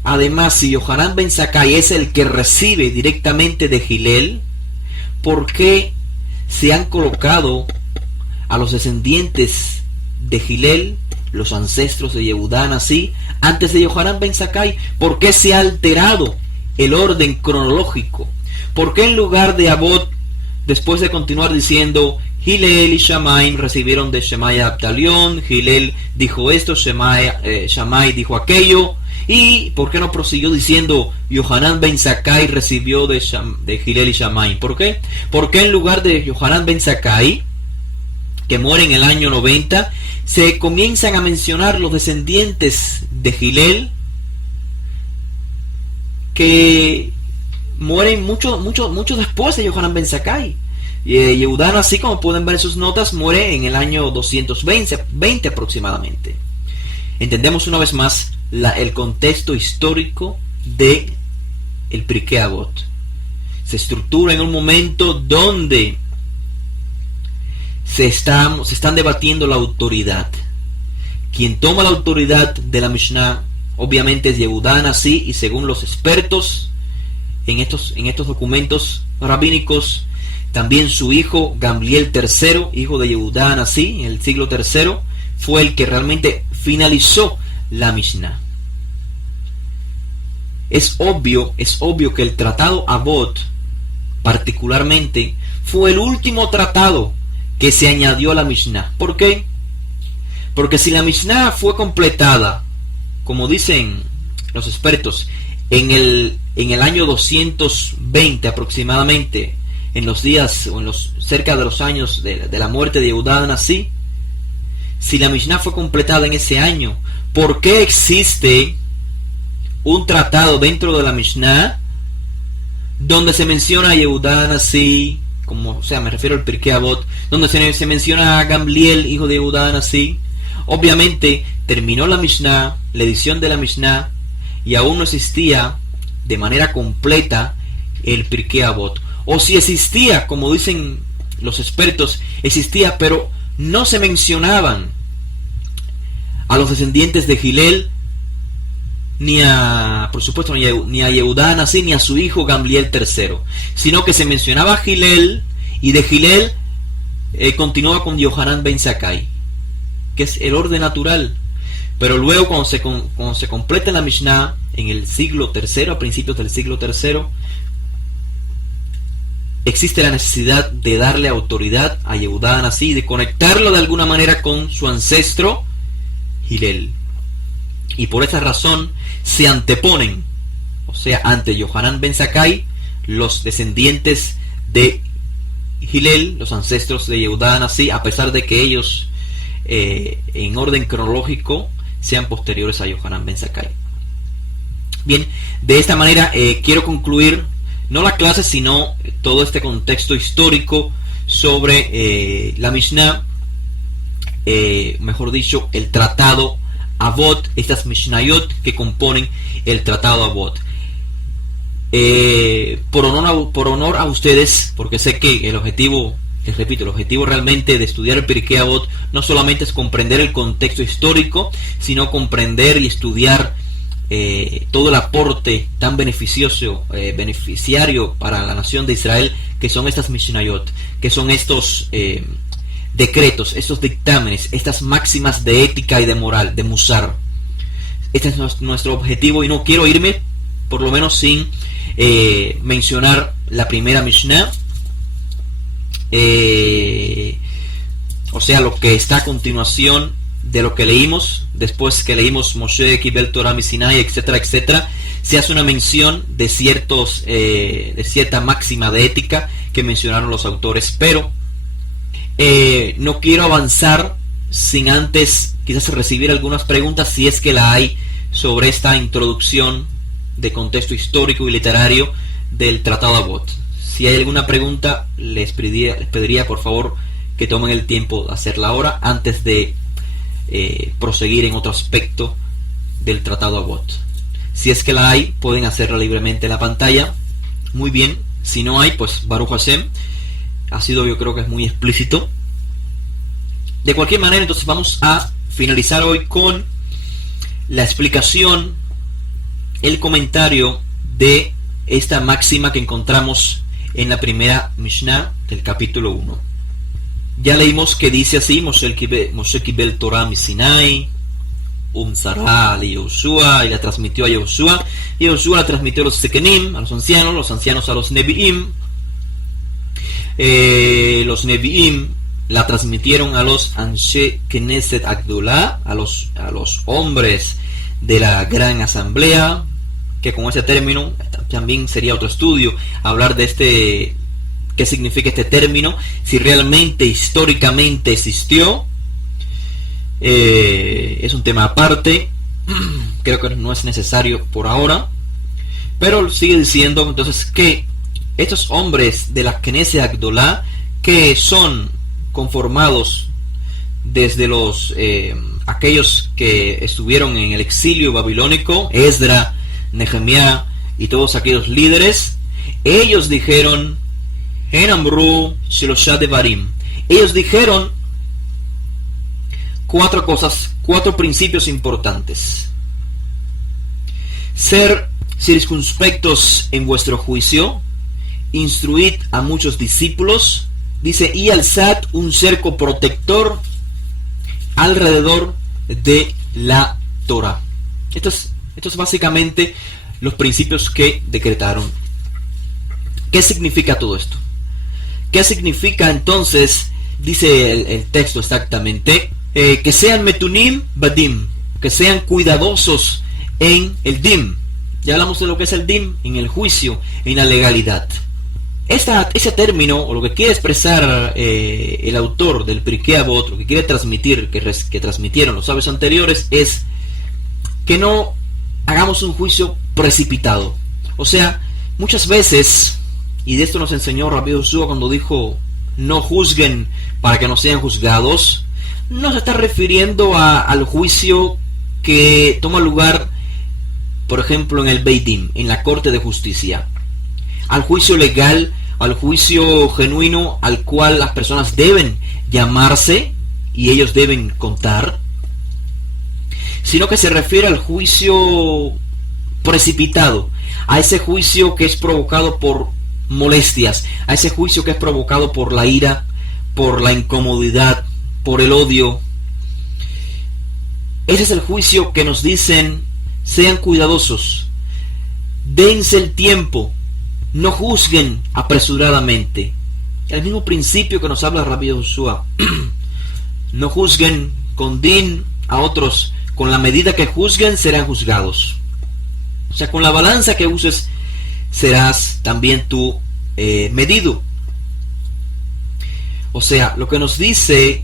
además, si Yohanan Ben Zakkai es el que recibe directamente de Hillel, por qué se han colocado a los descendientes de Hillel, los ancestros de Yehudá Hanasí, antes de Yohanan Ben Zakkai? ¿Por qué se ha alterado el orden cronológico? ¿Por qué en lugar de Avot, después de continuar diciendo Hillel y Shammai recibieron de Shammai a Abdalión, Hillel dijo esto, Shammai dijo aquello, y por qué no prosiguió diciendo Yohanan Ben Zakkai recibió de Hillel y Shammai? ¿Por qué? Porque en lugar de Yohanan Ben Zakkai, que muere en el año 90, se comienzan a mencionar los descendientes de Hillel, que mueren mucho después de Yohanan Ben Zakkai. Yehudá Hanasí, como pueden ver en sus notas, muere en el año 220 aproximadamente. Entendemos una vez más el contexto histórico de el Pirkei Avot. Se estructura en un momento donde se están debatiendo la autoridad. Quien toma la autoridad de la Mishnah obviamente es Yehudá Hanasí, y según los expertos en estos documentos rabínicos, También su hijo Gamliel III, hijo de Yehudá Anasí, en el siglo III, fue el que realmente finalizó la Mishnah. Es obvio que el tratado Avot, particularmente, fue el último tratado que se añadió a la Mishnah. ¿Por qué? Porque si la Mishnah fue completada, como dicen los expertos, en el año 220 aproximadamente, en los días o cerca de los años de la muerte de Yehudá Anasí, si la Mishnah fue completada en ese año, ¿por qué existe un tratado dentro de la Mishnah donde se menciona a Yehudá Anasí, me refiero al Pirkei Avot, donde se menciona a Gamliel, hijo de Yehudá Anasí? Obviamente terminó la Mishnah, la edición de la Mishnah, y aún no existía de manera completa el Pirkei Avot. O si existía, como dicen los expertos, existía, pero no se mencionaban a los descendientes de Hillel, por supuesto, ni a Yehudá Anasí, ni a su hijo Gamliel III, sino que se mencionaba a Hillel, y de Hillel continúa con Yohanan ben Zakkai, que es el orden natural. Pero luego, cuando se completa la Mishnah en el siglo III, a principios del siglo III, existe la necesidad de darle autoridad a Yehudá Anasí, de conectarlo de alguna manera con su ancestro Hillel. Y por esa razón se anteponen, ante Yohanan ben Zakkai, los descendientes de Hillel, los ancestros de Yehudá Anasí, a pesar de que ellos en orden cronológico sean posteriores a Yohanan ben Zakkai. Bien, de esta manera quiero concluir no la clase, sino todo este contexto histórico sobre la Mishnah, mejor dicho, el tratado Avot, estas Mishnayot que componen el tratado Avot. Por honor a ustedes, porque sé que el objetivo, les repito, el objetivo realmente de estudiar el Pirkei Avot no solamente es comprender el contexto histórico, sino comprender y estudiar todo el aporte tan beneficiario para la nación de Israel, que son estas Mishnayot, que son estos decretos, estos dictámenes, estas máximas de ética y de moral, de Musar. Este es nuestro objetivo, y no quiero irme por lo menos sin mencionar la primera Mishnah, lo que está a continuación de lo que leímos, después que leímos Moshe Kibel Torah Misinai, etcétera, etcétera. Se hace una mención de cierta máxima de ética que mencionaron los autores, pero no quiero avanzar sin antes quizás recibir algunas preguntas, si es que la hay, sobre esta introducción de contexto histórico y literario del Tratado Avot. Si hay alguna pregunta, les pediría por favor que tomen el tiempo de hacerla ahora, antes de proseguir en otro aspecto del Tratado Avot. Si es que la hay, pueden hacerla libremente en la pantalla. Muy bien. Si no hay, pues Baruch Hashem, ha sido, yo creo que es muy explícito. De cualquier manera, entonces vamos a finalizar hoy con la explicación, el comentario de esta máxima que encontramos en la primera Mishnah del capítulo 1. Ya leímos que dice así: Moshe Kibel Torah Misinai, Umzara a Yehoshua, y la transmitió a Yehoshua, y Yehoshua la transmitió a los Sekenim, a los ancianos a los Nevi'im, los Nevi'im la transmitieron a los Anshe Knesset Agdolá, a los hombres de la gran asamblea, que con ese término también sería otro estudio, hablar de qué significa este término, si realmente históricamente existió. Es un tema aparte, creo que no es necesario por ahora, pero sigue diciendo entonces que estos hombres de la Knesset Agdolá, que son conformados desde aquellos que estuvieron en el exilio babilónico, Esdra, Nehemías y todos aquellos líderes, ellos dijeron Enamru Shilosha Devarim, ellos dijeron 4 cosas, 4 principios importantes: ser circunspectos en vuestro juicio instruid a muchos discípulos, dice, y alzad un cerco protector alrededor de la Torá. Esto es básicamente los principios que decretaron. ¿Qué significa todo esto? ¿Qué significa entonces? Dice el texto exactamente, que sean metunim badim, que sean cuidadosos en el dim. Ya hablamos de lo que es el dim, en el juicio, en la legalidad. Ese término, o lo que quiere expresar el autor del Pirkei Avot, lo que quiere transmitir, que transmitieron los sabios anteriores, es que no hagamos un juicio precipitado. O sea, muchas veces, y de esto nos enseñó Rabbi Yoshua cuando dijo, no juzguen para que no sean juzgados, no se está refiriendo al juicio que toma lugar, por ejemplo, en el Beit Din, en la Corte de Justicia, al juicio legal, al juicio genuino al cual las personas deben llamarse y ellos deben contar, sino que se refiere al juicio precipitado, a ese juicio que es provocado por molestias, a ese juicio que es provocado por la ira, por la incomodidad, por el odio. Ese es el juicio que nos dicen, sean cuidadosos, dense el tiempo, no juzguen apresuradamente. El mismo principio que nos habla Rabbi Yoshua. No juzguen con din a otros, con la medida que juzguen serán juzgados. O sea, con la balanza que uses serás también tú medido. O sea, lo que nos dice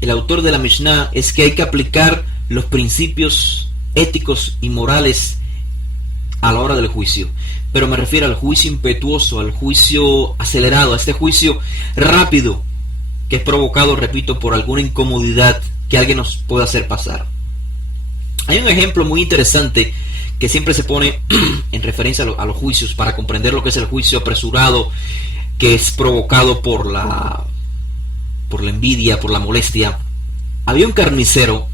el autor de la Mishnah es que hay que aplicar los principios éticos y morales a la hora del juicio. Pero me refiero al juicio impetuoso, al juicio acelerado, a este juicio rápido que es provocado, repito, por alguna incomodidad que alguien nos pueda hacer pasar. Hay un ejemplo muy interesante que siempre se pone en referencia a los juicios para comprender lo que es el juicio apresurado, que es provocado por la envidia, por la molestia. Había un carnicero,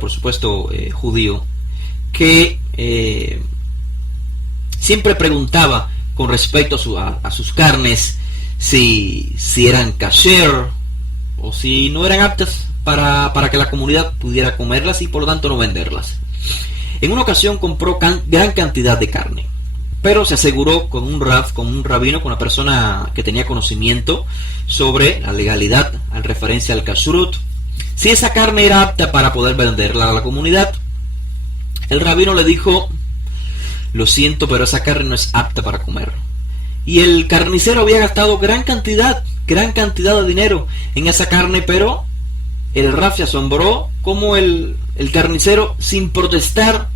por supuesto, judío, que siempre preguntaba con respecto a sus carnes si eran kasher o si no eran aptas para que la comunidad pudiera comerlas y por lo tanto no venderlas. En una ocasión compró gran cantidad de carne, pero se aseguró con un rabino, con una persona que tenía conocimiento sobre la legalidad en referencia al kashrut, si esa carne era apta para poder venderla a la comunidad. El rabino le dijo, lo siento, pero esa carne no es apta para comer. Y el carnicero había gastado gran cantidad de dinero en esa carne, pero el Rab se asombró como el carnicero, sin protestar,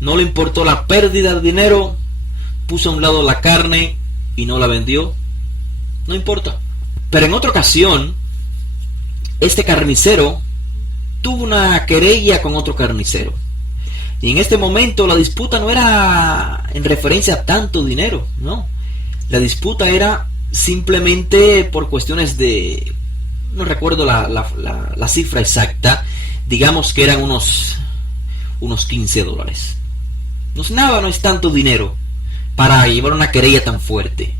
no le importó la pérdida de dinero, puso a un lado la carne y no la vendió. No importa. Pero en otra ocasión, este carnicero tuvo una querella con otro carnicero. Y en este momento la disputa no era en referencia a tanto dinero, no. La disputa era simplemente por cuestiones de, no recuerdo la cifra exacta, digamos que eran unos $15. No es nada, no es tanto dinero para llevar una querella tan fuerte.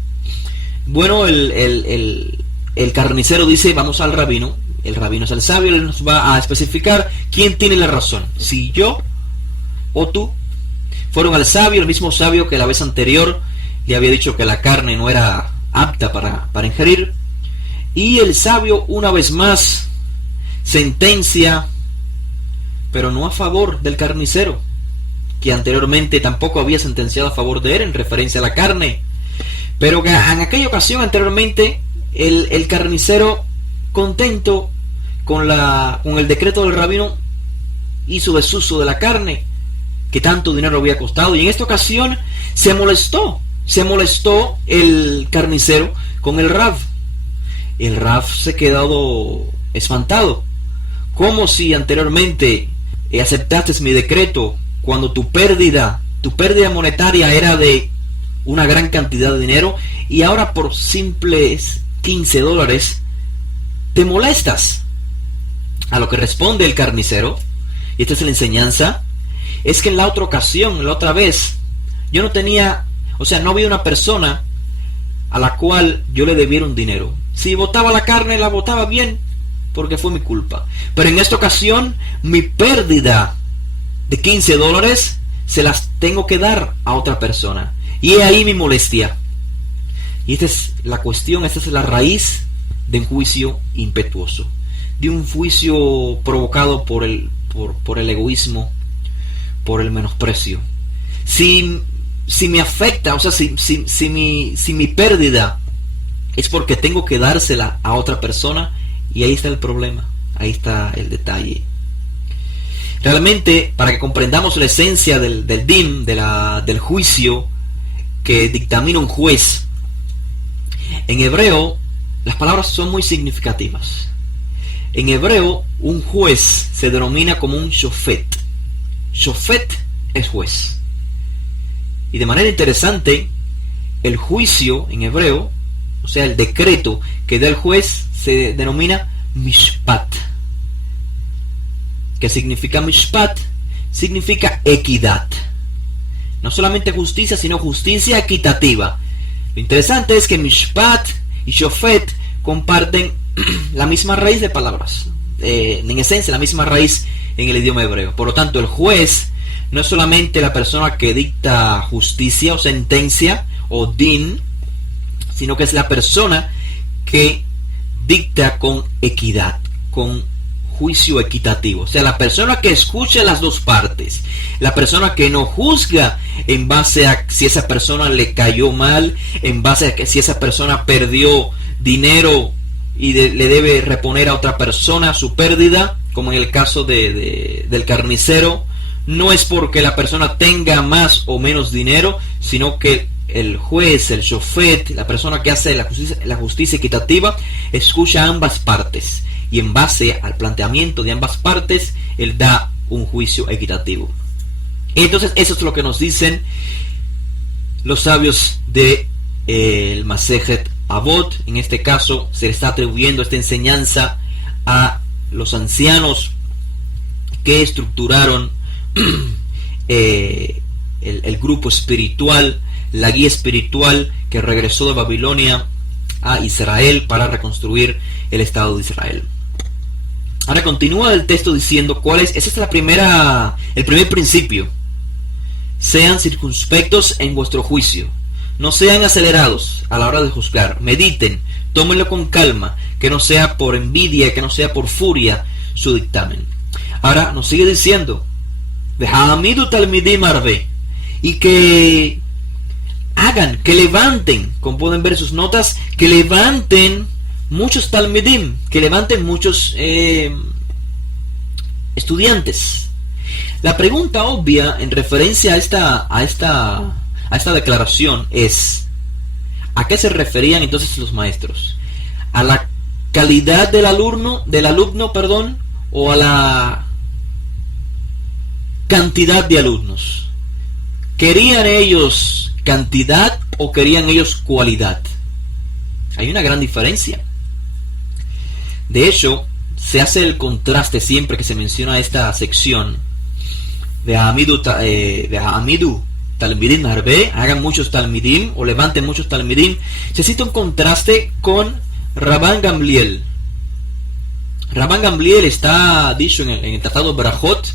Bueno, el carnicero dice, vamos al rabino. El rabino es el sabio, él nos va a especificar quién tiene la razón, si yo o tú. Fueron al sabio, el mismo sabio que la vez anterior le había dicho que la carne no era apta para ingerir. Y el sabio una vez más sentencia, pero no a favor del carnicero, que anteriormente tampoco había sentenciado a favor de él en referencia a la carne. Pero en aquella ocasión anteriormente el carnicero, contento con el decreto del rabino, hizo desuso de la carne que tanto dinero había costado, y en esta ocasión se molestó el carnicero con el Rab. El Rab se quedó espantado. ¿Cómo si anteriormente aceptaste mi decreto cuando tu pérdida monetaria era de una gran cantidad de dinero, y ahora por simples $15 te molestas? A lo que responde el carnicero, y esta es la enseñanza, es que en la otra ocasión, la otra vez, yo no tenía, O sea, no había una persona a la cual yo le debiera un dinero. Si botaba la carne, la botaba bien, porque fue mi culpa. Pero en esta ocasión, mi pérdida de $15 se las tengo que dar a otra persona. Y he ahí mi molestia. Y esta es la cuestión, esta es la raíz de un juicio impetuoso, de un juicio provocado por el egoísmo, por el menosprecio. Si me afecta, o sea, si mi pérdida es porque tengo que dársela a otra persona, y ahí está el problema, ahí está el detalle. Realmente, para que comprendamos la esencia del din, del juicio que dictamina un juez, en hebreo las palabras son muy significativas. En hebreo, un juez se denomina como un shofet. Shofet es juez. Y de manera interesante, el juicio en hebreo, o sea, el decreto que da el juez, se denomina mishpat. ¿Qué significa mishpat? Significa equidad. No solamente justicia, sino justicia equitativa. Lo interesante es que mishpat y shofet comparten la misma raíz de palabras, en esencia la misma raíz en el idioma hebreo. Por lo tanto, el juez no es solamente la persona que dicta justicia o sentencia o din, sino que es la persona que dicta con equidad, con juicio equitativo. O sea, la persona que escucha las dos partes, la persona que no juzga en base a si esa persona le cayó mal, en base a que si esa persona perdió dinero y le debe reponer a otra persona su pérdida, como en el caso del carnicero. No es porque la persona tenga más o menos dinero, sino que el juez, el shofet, la persona que hace la justicia equitativa, escucha a ambas partes, y en base al planteamiento de ambas partes, él da un juicio equitativo. Entonces, eso es lo que nos dicen los sabios de el Masejet Avot. En este caso, se le está atribuyendo esta enseñanza a los ancianos que estructuraron el grupo espiritual, la guía espiritual que regresó de Babilonia a Israel para reconstruir el Estado de Israel. Ahora continúa el texto diciendo cuál es. Ese es el primer principio. Sean circunspectos en vuestro juicio, no sean acelerados a la hora de juzgar, mediten, tómenlo con calma, que no sea por envidia, que no sea por furia su dictamen. Ahora nos sigue diciendo, y que hagan, que levanten, como pueden ver sus notas, que levanten muchos talmidim, que levanten muchos estudiantes. La pregunta obvia en referencia a esta declaración es, ¿a qué se referían entonces los maestros? ¿A la calidad del alumno, o a la cantidad de alumnos? ¿Querían ellos cantidad o querían ellos cualidad? Hay una gran diferencia. De hecho, se hace el contraste siempre que se menciona esta sección de Hamidu Talmidim Harbe, hagan muchos talmidim o levanten muchos talmidim. Se cita un contraste con Rabban Gamliel. Rabban Gamliel está dicho en el tratado Brajot,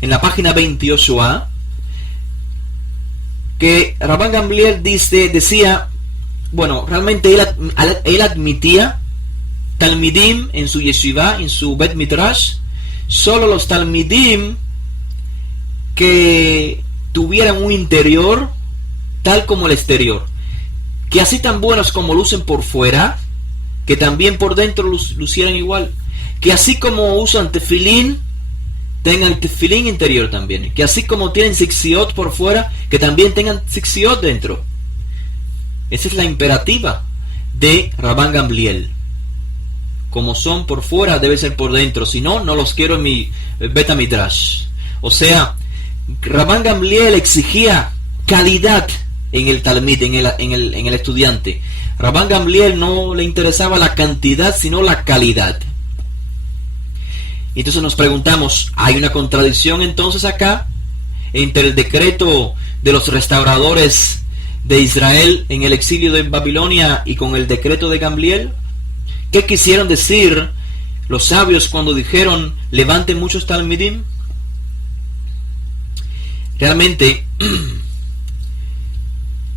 en la página 28a, que Rabban Gamliel decía, bueno, realmente él admitía talmidim en su yeshiva, en su bet midrash, solo los talmidim que tuvieran un interior tal como el exterior, que así tan buenos como lucen por fuera, que también por dentro lucieran igual, que así como usan tefilín, tengan tefilín interior también, que así como tienen zixiot por fuera, que también tengan zixiot dentro. Esa es la imperativa de Rabban Gamliel. Como son por fuera, debe ser por dentro, si no, no los quiero en mi Beta Midrash. O sea, Rabban Gamliel exigía calidad en el talmid, en el estudiante. Rabban Gamliel no le interesaba la cantidad, sino la calidad. Entonces nos preguntamos, ¿hay una contradicción entonces acá entre el decreto de los restauradores de Israel en el exilio de Babilonia y con el decreto de Gamliel? ¿Qué quisieron decir los sabios cuando dijeron levanten muchos talmidim? Realmente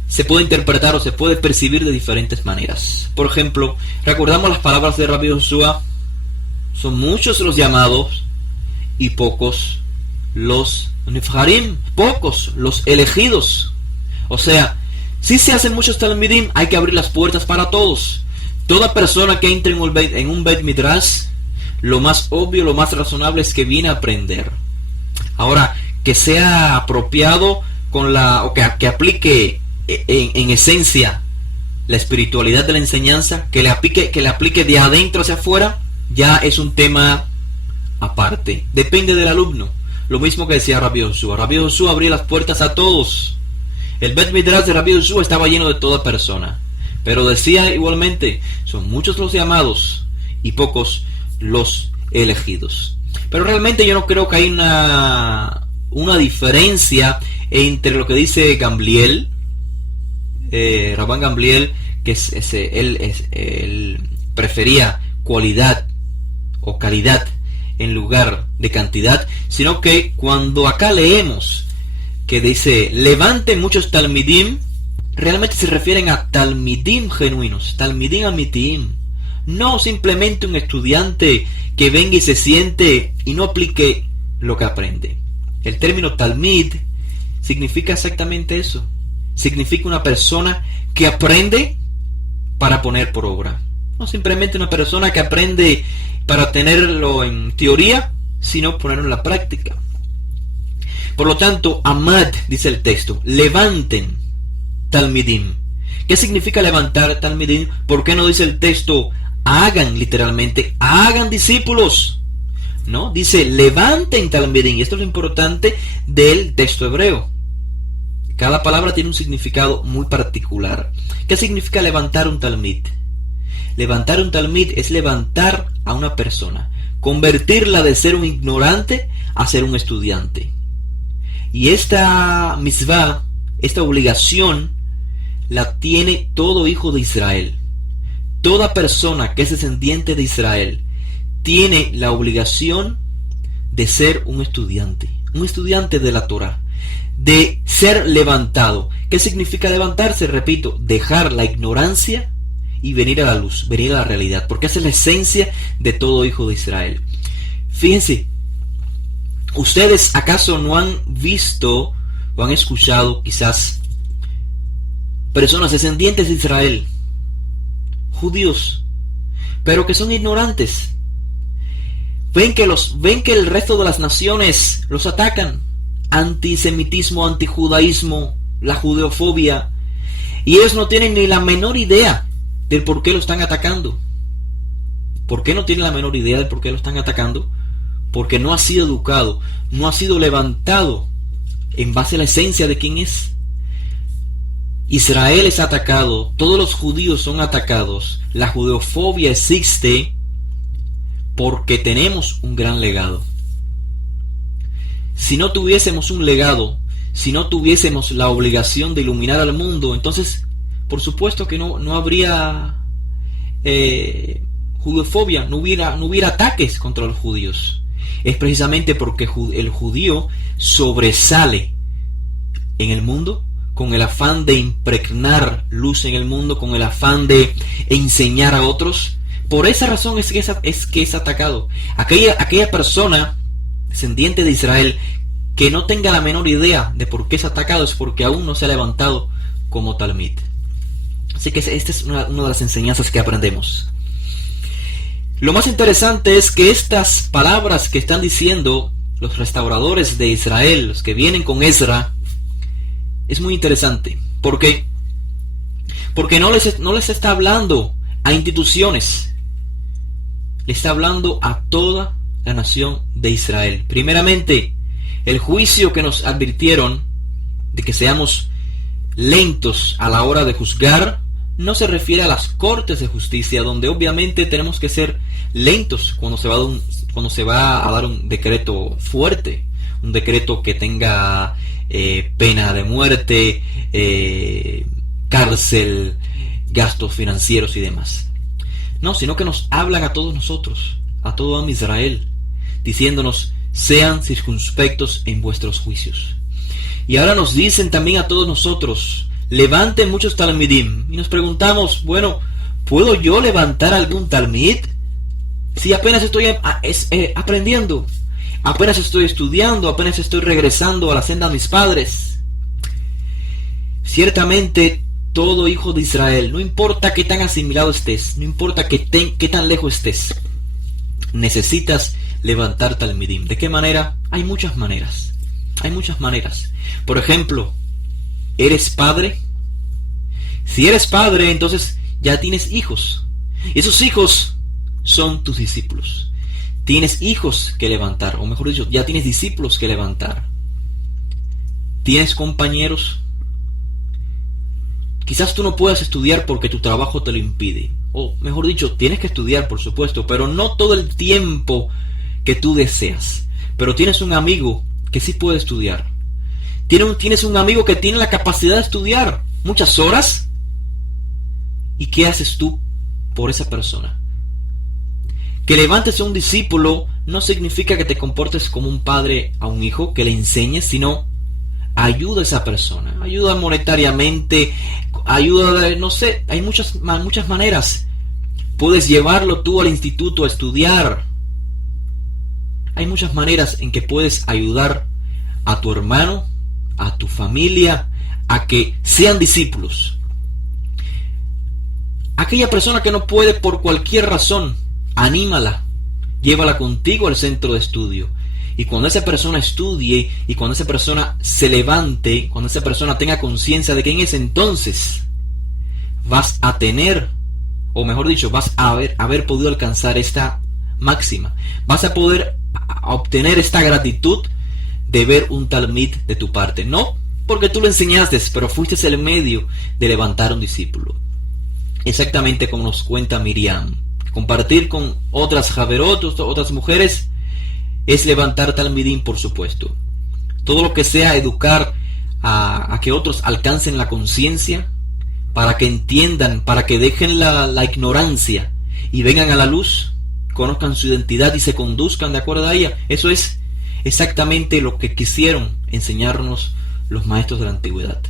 se puede interpretar o se puede percibir de diferentes maneras. Por ejemplo, recordamos las palabras de Rabbi Joshua: son muchos los llamados y pocos los nefharim, pocos los elegidos. O sea, si se hacen muchos talmidim, hay que abrir las puertas para todos. Toda persona que entre en un Beit Midrash, lo más obvio, lo más razonable es que viene a aprender. Ahora, que sea apropiado con o que aplique en esencia la espiritualidad de la enseñanza, que le aplique de adentro hacia afuera, ya es un tema aparte. Depende del alumno. Lo mismo que decía Rabbi Joshua. Rabbi Joshua abría las puertas a todos. El Beit Midrash de Rabbi Joshua estaba lleno de toda persona. Pero decía igualmente, son muchos los llamados y pocos los elegidos. Pero realmente yo no creo que hay una diferencia entre lo que dice Gamliel, Rabban Gamliel, que él prefería cualidad o calidad en lugar de cantidad, sino que cuando acá leemos que dice levanten muchos talmidim, realmente se refieren a talmidim genuinos, talmidim amitim, no simplemente un estudiante que venga y se siente y no aplique lo que aprende. El término talmid significa exactamente eso. Significa una persona que aprende para poner por obra. No simplemente una persona que aprende para tenerlo en teoría, sino ponerlo en la práctica. Por lo tanto, amad, dice el texto, levanten talmidim. ¿Qué significa levantar talmidim? ¿Por qué no dice el texto hagan, literalmente, hagan discípulos? ¿No? Dice levanten talmidim. Y esto es lo importante del texto hebreo. Cada palabra tiene un significado muy particular. ¿Qué significa levantar un talmid? Levantar un talmid es levantar a una persona, convertirla de ser un ignorante a ser un estudiante. Y esta mitzvah, esta obligación, la tiene todo hijo de Israel. Toda persona que es descendiente de Israel tiene la obligación de ser un estudiante de la Torah, de ser levantado. ¿Qué significa levantarse? Repito, dejar la ignorancia y venir a la luz, venir a la realidad, porque esa es la esencia de todo hijo de Israel. Fíjense, ¿ustedes acaso no han visto o han escuchado quizás personas descendientes de Israel, judíos, pero que son ignorantes? Ven que el resto de las naciones los atacan, antisemitismo, antijudaísmo, la judeofobia, y ellos no tienen ni la menor idea del por qué lo están atacando. ¿Por qué no tienen la menor idea del por qué lo están atacando? Porque no ha sido educado, no ha sido levantado en base a la esencia de quién es. Israel es atacado, todos los judíos son atacados, la judeofobia existe porque tenemos un gran legado. Si no tuviésemos un legado, si no tuviésemos la obligación de iluminar al mundo, entonces por supuesto que no habría judeofobia, no hubiera ataques contra los judíos. Es precisamente porque el judío sobresale en el mundo con el afán de impregnar luz en el mundo, con el afán de enseñar a otros. Por esa razón es que es atacado. Aquella persona descendiente de Israel que no tenga la menor idea de por qué es atacado es porque aún no se ha levantado como talmid. Así que esta es una de las enseñanzas que aprendemos. Lo más interesante es que estas palabras que están diciendo los restauradores de Israel, los que vienen con Ezra, es muy interesante. ¿Por qué? Porque no les está hablando a instituciones, le está hablando a toda la nación de Israel. Primeramente, el juicio que nos advirtieron de que seamos lentos a la hora de juzgar no se refiere a las cortes de justicia, donde obviamente tenemos que ser lentos cuando se va a dar un decreto fuerte, un decreto que tenga pena de muerte, cárcel, gastos financieros y demás. No, sino que nos hablan a todos nosotros, a todo Israel, diciéndonos: sean circunspectos en vuestros juicios. Y ahora nos dicen también a todos nosotros: levanten muchos talmidim. Y nos preguntamos: bueno, ¿puedo yo levantar algún talmid? Si apenas estoy aprendiendo, apenas estoy estudiando, apenas estoy regresando a la senda de mis padres. Ciertamente, todo hijo de Israel, no importa qué tan asimilado estés, no importa qué tan lejos estés, necesitas levantar talmidim. ¿De qué manera? Hay muchas maneras. Hay muchas maneras. Por ejemplo, ¿eres padre? Si eres padre, entonces ya tienes hijos. Esos hijos son tus discípulos. Tienes hijos que levantar, o mejor dicho, ya tienes discípulos que levantar. ¿Tienes compañeros? Quizás tú no puedas estudiar porque tu trabajo te lo impide. O mejor dicho, tienes que estudiar, por supuesto, pero no todo el tiempo que tú deseas. Pero tienes un amigo que sí puede estudiar. Tienes un amigo que tiene la capacidad de estudiar muchas horas. ¿Y qué haces tú por esa persona? Que levantes a un discípulo no significa que te comportes como un padre a un hijo, que le enseñes, sino ayuda a esa persona. Ayuda monetariamente, ayuda, no sé, hay muchas maneras. Puedes llevarlo tú al instituto a estudiar. Hay muchas maneras en que puedes ayudar a tu hermano, a tu familia, a que sean discípulos. Aquella persona que no puede por cualquier razón, anímala, llévala contigo al centro de estudio. Y cuando esa persona estudie y cuando esa persona se levante, cuando esa persona tenga conciencia de que en ese entonces vas a tener, o mejor dicho, vas a haber podido alcanzar esta máxima, vas a poder obtener esta gratitud de ver un talmid de tu parte. No porque tú lo enseñaste, pero fuiste el medio de levantar un discípulo. Exactamente como nos cuenta Miriam. Compartir con otras javerot, otras mujeres, es levantar talmidim, por supuesto. Todo lo que sea educar a que otros alcancen la conciencia, para que entiendan, para que dejen la ignorancia y vengan a la luz, conozcan su identidad y se conduzcan de acuerdo a ella. Eso es exactamente lo que quisieron enseñarnos los maestros de la antigüedad.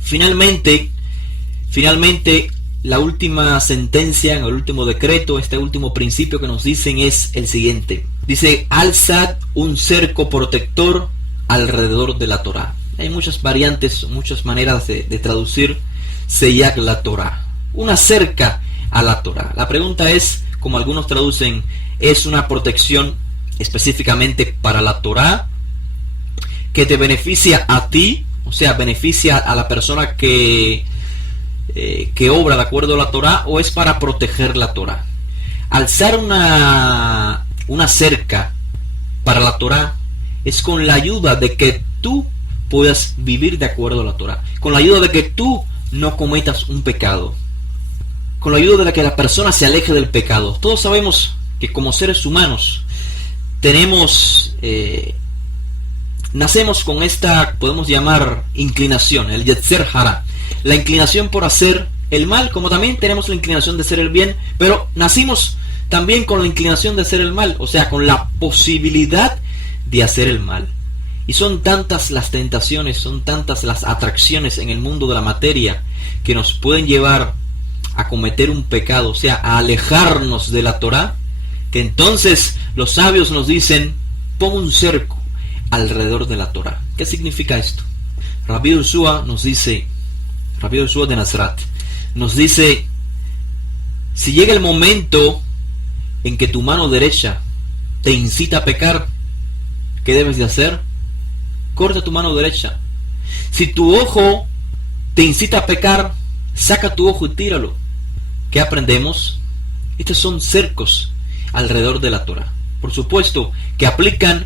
Finalmente, la última sentencia, el último decreto, este último principio que nos dicen es el siguiente. Dice: alzad un cerco protector alrededor de la Torá. Hay muchas variantes, muchas maneras de traducir Seyag la Torá. Una cerca a la Torá. La pregunta es, como algunos traducen, ¿es una protección específicamente para la Torá que te beneficia a ti? O sea, beneficia a la persona que obra de acuerdo a la Torá, o es para proteger la Torá. Alzar una cerca para la Torá es con la ayuda de que tú puedas vivir de acuerdo a la Torá, con la ayuda de que tú no cometas un pecado, con la ayuda de que la persona se aleje del pecado. Todos sabemos que como seres humanos nacemos con esta, podemos llamar, inclinación, el Yetzer Hara, la inclinación por hacer el mal, como también tenemos la inclinación de hacer el bien, pero nacimos también con la inclinación de hacer el mal, o sea, con la posibilidad de hacer el mal. Y son tantas las tentaciones, son tantas las atracciones en el mundo de la materia que nos pueden llevar a cometer un pecado, o sea, a alejarnos de la Torá, que entonces los sabios nos dicen: pon un cerco alrededor de la Torá. ¿Qué significa esto? Rabbi Yoshua nos dice, Rabbi Yoshua de Nazaret nos dice: si llega el momento en que tu mano derecha te incita a pecar, ¿qué debes de hacer? Corta tu mano derecha. Si tu ojo te incita a pecar, saca tu ojo y tíralo. ¿Qué aprendemos? Estos son cercos alrededor de la Torá. Por supuesto que aplican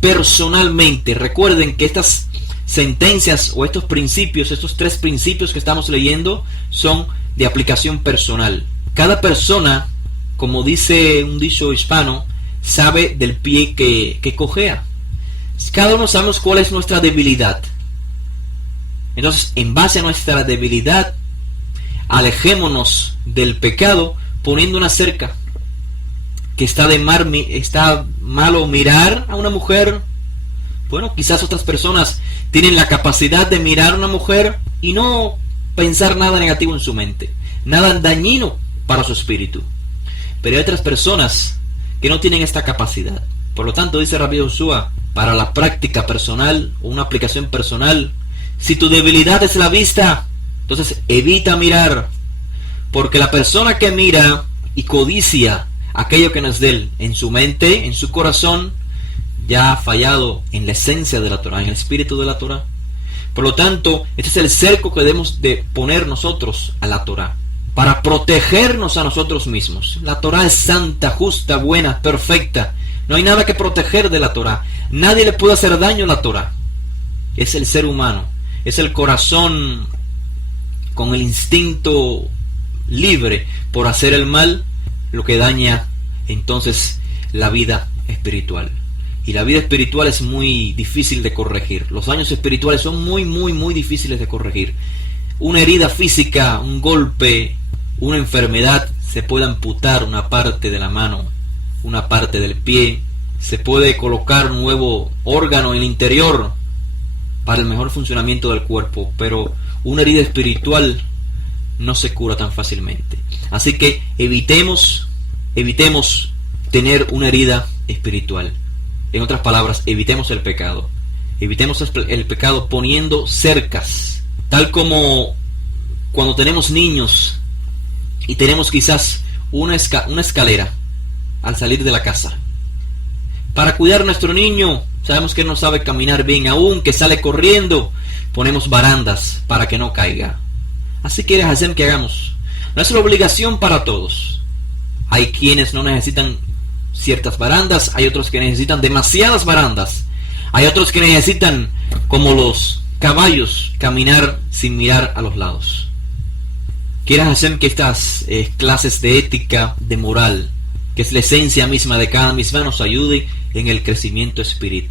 personalmente. Recuerden que estas sentencias o estos principios, estos 3 principios que estamos leyendo, son de aplicación personal. Cada persona, como dice un dicho hispano, sabe del pie que cojea. Cada uno sabemos cuál es nuestra debilidad. Entonces, en base a nuestra debilidad, alejémonos del pecado poniendo una cerca. Que está malo mirar a una mujer. Bueno, quizás otras personas tienen la capacidad de mirar a una mujer y no pensar nada negativo en su mente, nada dañino para su espíritu. Pero hay otras personas que no tienen esta capacidad. Por lo tanto, dice Rabbi Yoshua, para la práctica personal o una aplicación personal, si tu debilidad es la vista, entonces evita mirar, porque la persona que mira y codicia aquello que no es de él en su mente, en su corazón, ya ha fallado en la esencia de la Torah, en el espíritu de la Torah. Por lo tanto, este es el cerco que debemos de poner nosotros a la Torah, para protegernos a nosotros mismos. La Torah es santa, justa, buena, perfecta. No hay nada que proteger de la Torah. Nadie le puede hacer daño a la Torah. Es el ser humano, es el corazón con el instinto libre por hacer el mal, lo que daña entonces la vida espiritual. Y la vida espiritual es muy difícil de corregir. Los daños espirituales son muy difíciles de corregir. Una herida física, un golpe, una enfermedad, se puede amputar una parte de la mano, una parte del pie, se puede colocar un nuevo órgano en el interior para el mejor funcionamiento del cuerpo, pero una herida espiritual no se cura tan fácilmente. Así que evitemos tener una herida espiritual. En otras palabras, evitemos el pecado. Evitemos el pecado poniendo cercas, tal como cuando tenemos niños y tenemos quizás una escalera al salir de la casa. Para cuidar a nuestro niño, sabemos que no sabe caminar bien aún, que sale corriendo, ponemos barandas para que no caiga. Así que Hashem que hagamos. No es una obligación para todos. Hay quienes no necesitan ciertas barandas, hay otros que necesitan demasiadas barandas, hay otros que necesitan, como los caballos, caminar sin mirar a los lados. Quiera Hashem que estas clases de ética, de moral, que es la esencia misma de cada misma, nos ayude en el crecimiento espiritual.